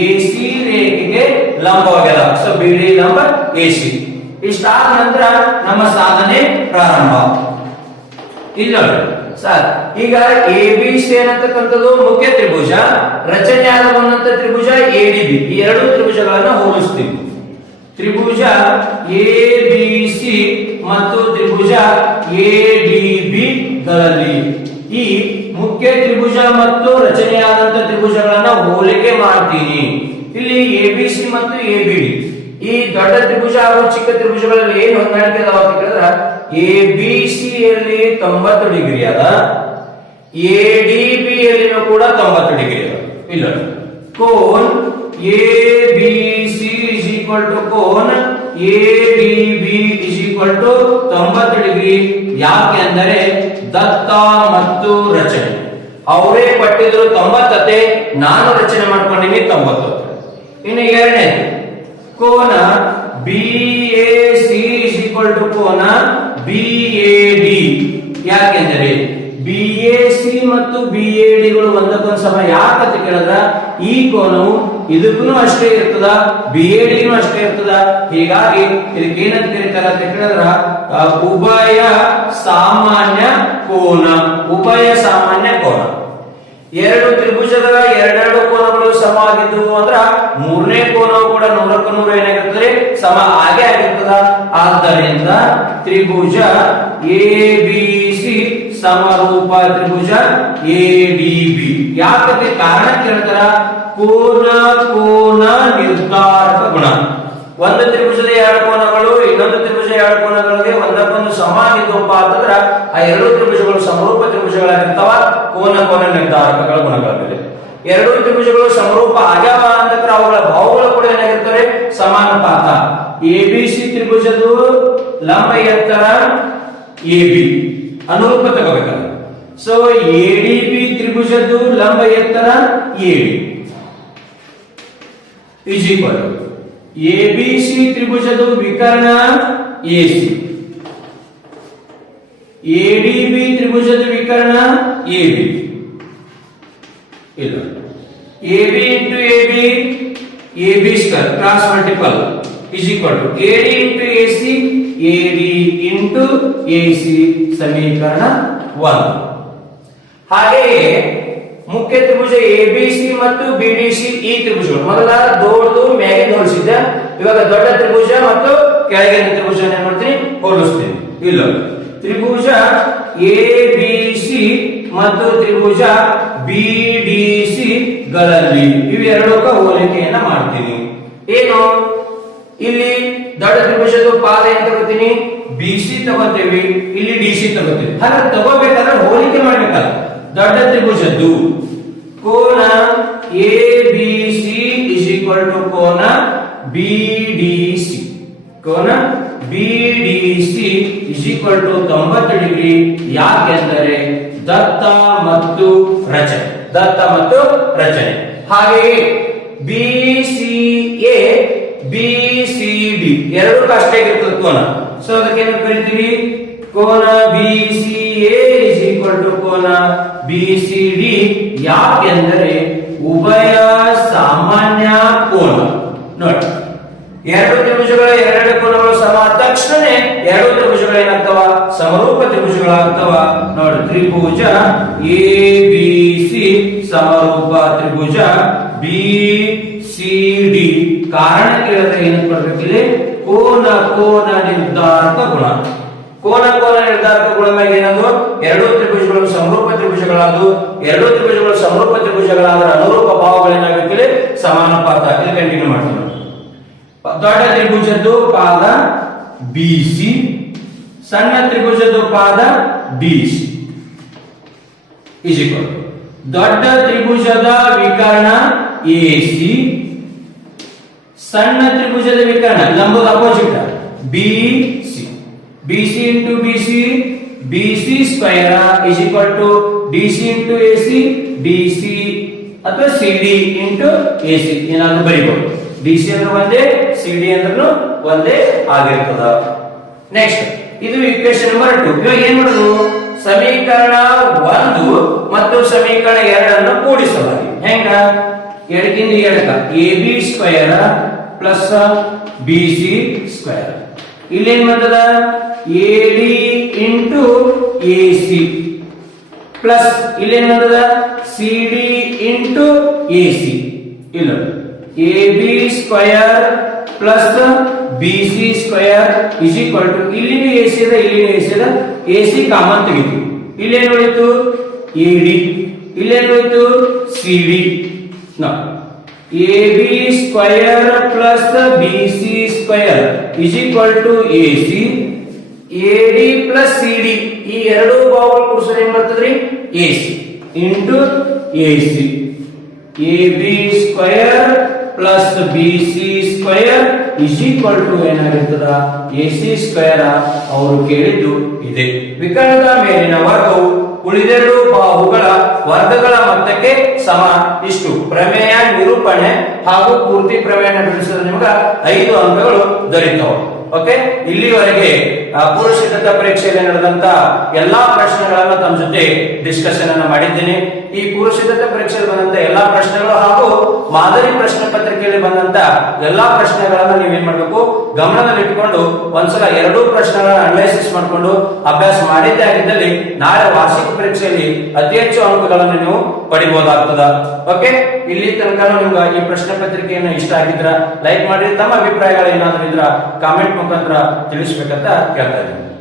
AC ರೇಖೆಗೆ ಲಂಬವಾಗ್ಯದ. ಸೊ BD ಲಂಬ AC. ಇಷ್ಟಾದ ನಂತರ ನಮ್ಮ ಸಾಧನೆ ಪ್ರಾರಂಭ. ಇಲ್ಲ ಸರ್, ಈಗ ABC ಅನ್ನತಕ್ಕಂಥದ್ದು ಮುಖ್ಯ ತ್ರಿಭುಜ, ರಚನೆ ಆದ ತ್ರಿಭುಜ ADB. ಈ ಎರಡು ತ್ರಿಭುಜಗಳನ್ನ ಹೋಲಿಸ್ತೀವಿ. ತ್ರಿಭುಜ ABC ಮತ್ತು ತ್ರಿಭುಜ ADB ಗಳಲ್ಲಿ ಈ ಮುಖ್ಯ ತ್ರಿಭುಜ ಮತ್ತು ರಚನೆಯಾದಂತ ತ್ರಿಭುಜಗಳನ್ನ ಹೋಲಿಕೆ ಮಾಡ್ತೀನಿ. ಇಲ್ಲಿ ABC ಮತ್ತು ABD ಈ ದೊಡ್ಡ ತ್ರಿಭುಜ ಹಾಗೂ ಚಿಕ್ಕ ತ್ರಿಭುಜಗಳಲ್ಲಿ ಏನು ಹೊಂದಾಣಿಕೆ ಅದಾವ ಅಂತ ಕೇಳಿದ್ರೆ, ABC ಯಲ್ಲಿ 90 ಡಿಗ್ರಿ ಅದ, ADB ಯಲ್ಲಿನೂ ಕೂಡ 90 ಡಿಗ್ರಿ ಅದ. ಇಲ್ಲ, cone ABC cone ADB 90 degree. ಯಾಕೆ ಅಂದರೆ ದತ್ತ ಮತ್ತು ರಚನೆ ಅವರೇ ಪಟ್ಟಿದ್ರು 90, ನಾನು ರಚನೆ ಮಾಡ್ಕೊಂಡಿನಿ 90. ಇನ್ನು ಎರಡನೇ ಕೋನ BAC ಕೋನ BAD. ಯಾಕೆಂದರೆ BAC ಮತ್ತು BAD ಗಳು ಒಂದಕ್ಕೊಂದು ಸಮ. ಯಾಕಂತ ಕೇಳಿದ್ರ ಈ ಕೋನವು ಇದಕ್ಕೂ ಅಷ್ಟೇ ಇರ್ತದ, BAD ಅಷ್ಟೇ ಇರ್ತದ. ಹೀಗಾಗಿ ಇದಕ್ಕೆ ಏನಂತ ಕರೀತಾರ ಅಂತ ಕೇಳಿದ್ರ ಉಭಯ ಸಾಮಾನ್ಯ ಕೋನ. ಉಭಯ ಸಾಮಾನ್ಯ ಕೋನ. ಎರಡು ತ್ರಿಭುಜದ ಎರಡೆರಡು ಕೋನಗಳು ಸಮ ಆಗಿದ್ದವು ಅಂದ್ರ ಮೂರನೇ ಕೋನವು ಕೂಡ 100ಕ್ಕೆ 100 ಏನಾಗಿರ್ತದೆ, ಸಮ ಆಗೇ ಆಗಿರ್ತದ. ಆದ್ದರಿಂದ ತ್ರಿಭುಜ ABC ಸಮರೂಪ ತ್ರಿಭುಜ ADB. ಯಾಕೆ ಕಾರಣ ಕೇಳ್ತಾರ, ಕೋನ ನಿರ್ಧಾರಕ ಗುಣ. ಒಂದು ತ್ರಿಭುಜದ ಎರಡು ಕೋನಗಳು ಇನ್ನೊಂದು ತ್ರಿಭುಜ ಎರಡು ಕೋನಗಳಿಗೆ ಒಂದಕ್ಕೊಂದು ಸಮ ಆಗಿದ್ದಪ್ಪ ಅಂತಂದ್ರ ಆ ಎರಡು ತ್ರಿಭುಜಗಳು ಸಮರೂಪ ತ್ರಿಭುಜಗಳಾಗಿರ್ತಾವ. ಕೋನ ನಿರ್ಧಾರಕಗಳ ಗುಣಗಳ ಮೇಲೆ ಎರಡು ತ್ರಿಭುಜಗಳು ಸಮರೂಪ ಆಗ್ಯಾವ ಅಂತಂದ್ರೆ ಅವುಗಳ ಬಾಹುಗಳು ಕೂಡ ಏನಾಗಿರ್ತಾರೆ, ಸಮಾನುಪಾತ. ABC ತ್ರಿಭುಜದ ಲಂಬ ಎತ್ತರ AB ಅನುರೂಪ ತಗೋಬೇಕಲ್ಲ. ಸೊ ADB ತ್ರಿಭುಜದ್ದು ಲಂಬ ಎತ್ತರ AD. Is equal to ABC ತ್ರಿಭುಜದ ವಿಕರ್ಣ ಎಸಿ, ಎಡಿಬಿ ತ್ರಿಭುಜದ ವಿಕರ್ಣ ಎಬಿ, ಇಲ್ಲ AB into AB AB square cross multiple is equal to AD into AC AD into AC ಸಮೀಕರಣ 1. ಹಾಗೆಯೇ ಮುಖ್ಯ ತ್ರಿಭುಜ ಎಬಿಸಿ ಮತ್ತು ಬಿಡಿಸಿ ಈ ತ್ರಿಭುಜಗಳು ಮೊದಲ ದೊಡ್ಡದು ಮ್ಯಾಗಿನ ಹೋಲಿಸಿದ್ದೆ, ಇವಾಗ ದೊಡ್ಡ ತ್ರಿಭುಜ ಮತ್ತು ಕೆಳಗಿನ ತ್ರಿಭುಜ ಏನ್ ಮಾಡ್ತೀನಿ ಹೋಲಿಸ್ತೀನಿ. ಇಲ್ಲ ತ್ರಿಭುಜ ಎಬಿಸಿ ಮತ್ತು ತ್ರಿಭುಜ ಬಿಡಿಸಿ ಗಳಲ್ಲಿ ಇವೆರಡಕ್ಕೂ ಹೋಲಿಕೆಯನ್ನ ಮಾಡ್ತೀನಿ. ಏನು ಇಲ್ಲಿ ದೊಡ್ಡ ತ್ರಿಭುಜದ ಪಾದ ಏನ್ ತಗೋತೀನಿ ಬಿಸಿ ತಗೋತೀವಿ, ಇಲ್ಲಿ ಡಿಸಿ ತಗೋತೀವಿ. ಹಾಗಾದ್ರೆ ತಗೋಬೇಕಾದ್ರೆ ಹೋಲಿಕೆ ಮಾಡ್ಬೇಕಲ್ಲ. ದೊಡ್ಡ ತ್ರಿಭುಜದ್ದು ಕೋನ ಎಬಿಸಿ ಇಸ್ ಈಕ್ವಲ್ ಟು ಕೋನ ಬಿಡಿಸಿ, ಕೋನ ಬಿಡಿಸಿ ಇಸ್ ಈಕ್ವಲ್ ಟು 90 ಡಿಗ್ರಿ. ಯಾಕೆಂದರೆ ದತ್ತ ಮತ್ತು ರಚನೆ, ದತ್ತ ಮತ್ತು ರಚನೆ. ಹಾಗೆಯೇ ಬಿಸಿಎ ಬಿಸಿಡಿ ಎರಡು ಅಷ್ಟೇ ಇರ್ತದೆ ಕೋನ. ಸೊ ಅದಕ್ಕೆ ಏನು ಕರಿತೀವಿ ಕೋನ ಬಿಸಿಎ ಇಸ್ ಈಕ್ವಲ್ ಟು ಕೋನ ಬಿಸಿಡಿ. ಯಾಕೆಂದರೆ ಉಭಯ ಸಾಮಾನ್ಯ ಕೋನ. ನೋಡಿ ಎರಡು ತ್ರಿಭುಜಗಳ ಎರಡು ಕೋನಗಳು ಸಮ ತಕ್ಷಣ ಎರಡು ತ್ರಿಭುಜಗಳು ಏನಾಗ್ತವ ಸಮರೂಪ ತ್ರಿಭುಜಗಳಾಗ್ತವ. ನೋಡಿ ತ್ರಿಭುಜ ಎಬಿಸಿ ಸಮರೂಪ ತ್ರಿಭುಜ ಬಿಸಿಡಿ. ಕಾರಣ ಕೇಳಿದ್ರೆ ಏನು ಕೊಡ್ಬೇಕಿಲ್ಲಿ ಕೋನ ಕೋನ ನಿರ್ಧಾರಕ ಗುಣ. ಕೋನ ಕೋನ ನಿರ್ಧಾರಕ ಗುಣ ಮೇಲೆ ಏನದು ಎರಡು ತ್ರಿಭುಜಗಳು ಸಮರೂಪ ತ್ರಿಭುಜಗಳಾದವು. ಎರಡು ತ್ರಿಭುಜಗಳು ಸಮರೂಪ ತ್ರಿಭುಜಗಳಾದ ಅನುರೂಪ ಭಾವಗಳೇನಾಗಬೇಕಿಲ್ಲಿ ಸಮಾನುಪಾತ. ಇಲ್ಲಿ ಕಂಟಿನ್ಯೂ ಮಾಡ್ತೀವಿ. ದೊಡ್ಡ ತ್ರಿಭುಜದ್ದು ಪಾದ ಬಿಸಿ, ಸಣ್ಣ ತ್ರಿಭುಜದ್ದು ಪಾದ ಡಿಸಿ ಇಸ್ ಈಕ್ವಲ್ ಟು ದೊಡ್ಡ ತ್ರಿಭುಜದ ವಿಕರ್ಣ ಎಸಿ, ಸಣ್ಣ ತ್ರಿಭುಜದ ವಿಕರ್ಣ ಲಂಬದ opposite BC. BC into BC BC square is equal to DC into AC DC ಅಥವಾ ಸಿಡಿ ಇಂಟು ಎಸಿ ಏನಾದ್ರೂ ಬರೀಬಹುದು. ಡಿಸಿ ಅಂದ್ರೆ ಒಂದೇ, ಸಿಡಿ ಅಂದ್ರೂ ಒಂದೇ ಆಗಿರ್ತದ. ನೆಕ್ಸ್ಟ್ ಇದು ಇಕ್ವೇಶನ್ ನಂಬರ್ 2. ಇವಾಗ ಏನ್ ಮಾಡೋದು ಸಮೀಕರಣ 1 ಮತ್ತು ಸಮೀಕರಣ 2 ಅನ್ನು ಕೂಡಿಸಲಾಗಿ ಹೆಂಗ ಎಡಕ್ಕಿಂದ ಎಡಕ AB square plus BC square. ಇಲ್ಲಿ ಏನ್ ಮಾಡ್ತದ ಎಡಿ ಇಂಟು ಎಸಿ ಪ್ಲಸ್ ಇಲ್ಲಿ ಏನ್ ಮಾಡ್ತದ ಸಿಡಿ ಇಂಟು ಎಸಿ. ಇಲ್ಲ AB square plus BC square is equal to ಇಲ್ಲಿ ಎಸಿ ಇದೆ, ಇಲ್ಲಿ ಎಸಿ ಇದೆ, ಎಸಿ ಕಾಮನ್ ತೆಗಿತೀವಿ. ಇಲ್ಲಿ ಏನು ಉಳಿತು ಎಡಿ, ಇಲ್ಲಿ ಏನು ಉಳಿತು CD. AB square plus BC square is equal to AC, AD plus CD ಈ ಎರಡು ಭಾವಗಳು ಕೂಡಿಸೋದು ಏನ್ ಬರ್ತದ್ರಿ AC into AC. AB square plus BC square is equal to ಏನಾಗಿರ್ತದ ಎಸಿ ಸ್ಕ್ವೇರ್. ಅವರು ಕೇಳಿದ್ದು ಇದೆ. ವಿಕರ್ಣದ ಮೇಲಿನ ವರ್ಗವು ಉಳಿದೆರಡು ಬಾಹುಗಳ ವರ್ಗಗಳ ಮೊತ್ತಕ್ಕೆ ಸಮ. ಇಷ್ಟು ಪ್ರಮೇಯ ನಿರೂಪಣೆ ಹಾಗೂ ಪೂರ್ತಿ ಪ್ರಮೇಯ ಬಿಡಿಸಿದ್ರೆ ನಿಮ್ಗೆ 5 ಅಂಕಗಳು ದೊರೆಯುತ್ತವೆ. ಓಕೆ, ಇಲ್ಲಿವರೆಗೆ ಪೂರ್ವ ಸಿದ್ಧತಾ ಪರೀಕ್ಷೆಯಲ್ಲಿ ನಡೆದಂತ ಎಲ್ಲಾ ಪ್ರಶ್ನೆಗಳನ್ನು ತಮ್ಮ ಜೊತೆ ಡಿಸ್ಕಷನ್ ಅನ್ನು ಮಾಡಿದ್ದೀನಿ. ಈ ಪೂರ್ವ ಸಿದ್ಧತಾ ಪರೀಕ್ಷೆಯಲ್ಲಿ ಬಂದಂತ ಎಲ್ಲಾ ಪ್ರಶ್ನೆಗಳು ಹಾಗೂ ಮಾದರಿ ಪ್ರಶ್ನೆ ಪತ್ರಿಕೆಯಲ್ಲಿ ಬಂದಂತ ಎಲ್ಲಾ ಪ್ರಶ್ನೆಗಳನ್ನ ನೀವೇನ್ ಮಾಡ್ಬೇಕು ಗಮನದಲ್ಲಿಟ್ಟುಕೊಂಡು ಒಂದ್ಸಲ ಎರಡೂ ಪ್ರಶ್ನೆಗಳನ್ನ ಅನಲೈಸಿಸ್ ಮಾಡಿಕೊಂಡು ಅಭ್ಯಾಸ ಮಾಡಿದ್ದೇ ಆಗಿದ್ದಲ್ಲಿ ನಾಳೆ ವಾರ್ಷಿಕ ಪರೀಕ್ಷೆಯಲ್ಲಿ ಅತಿ ಹೆಚ್ಚು ಅಂಕಗಳನ್ನು ನೀವು ಪಡಿಬಹುದಾಗ್ತದ. ಓಕೆ, ಇಲ್ಲಿ ತನಕ ನಿಮ್ಗೆ ಈ ಪ್ರಶ್ನೆ ಪತ್ರಿಕೆಯನ್ನು ಇಷ್ಟ ಆಗಿದ್ರ ಲೈಕ್ ಮಾಡಿ, ತಮ್ಮ ಅಭಿಪ್ರಾಯಗಳು ಏನಾದ್ರೂ ಇದ್ರ ಕಾಮೆಂಟ್ ಮುಖಾಂತರ ತಿಳಿಸ್ಬೇಕಂತ ಕೇಳ್ತಾ ಇದ್ದೀನಿ.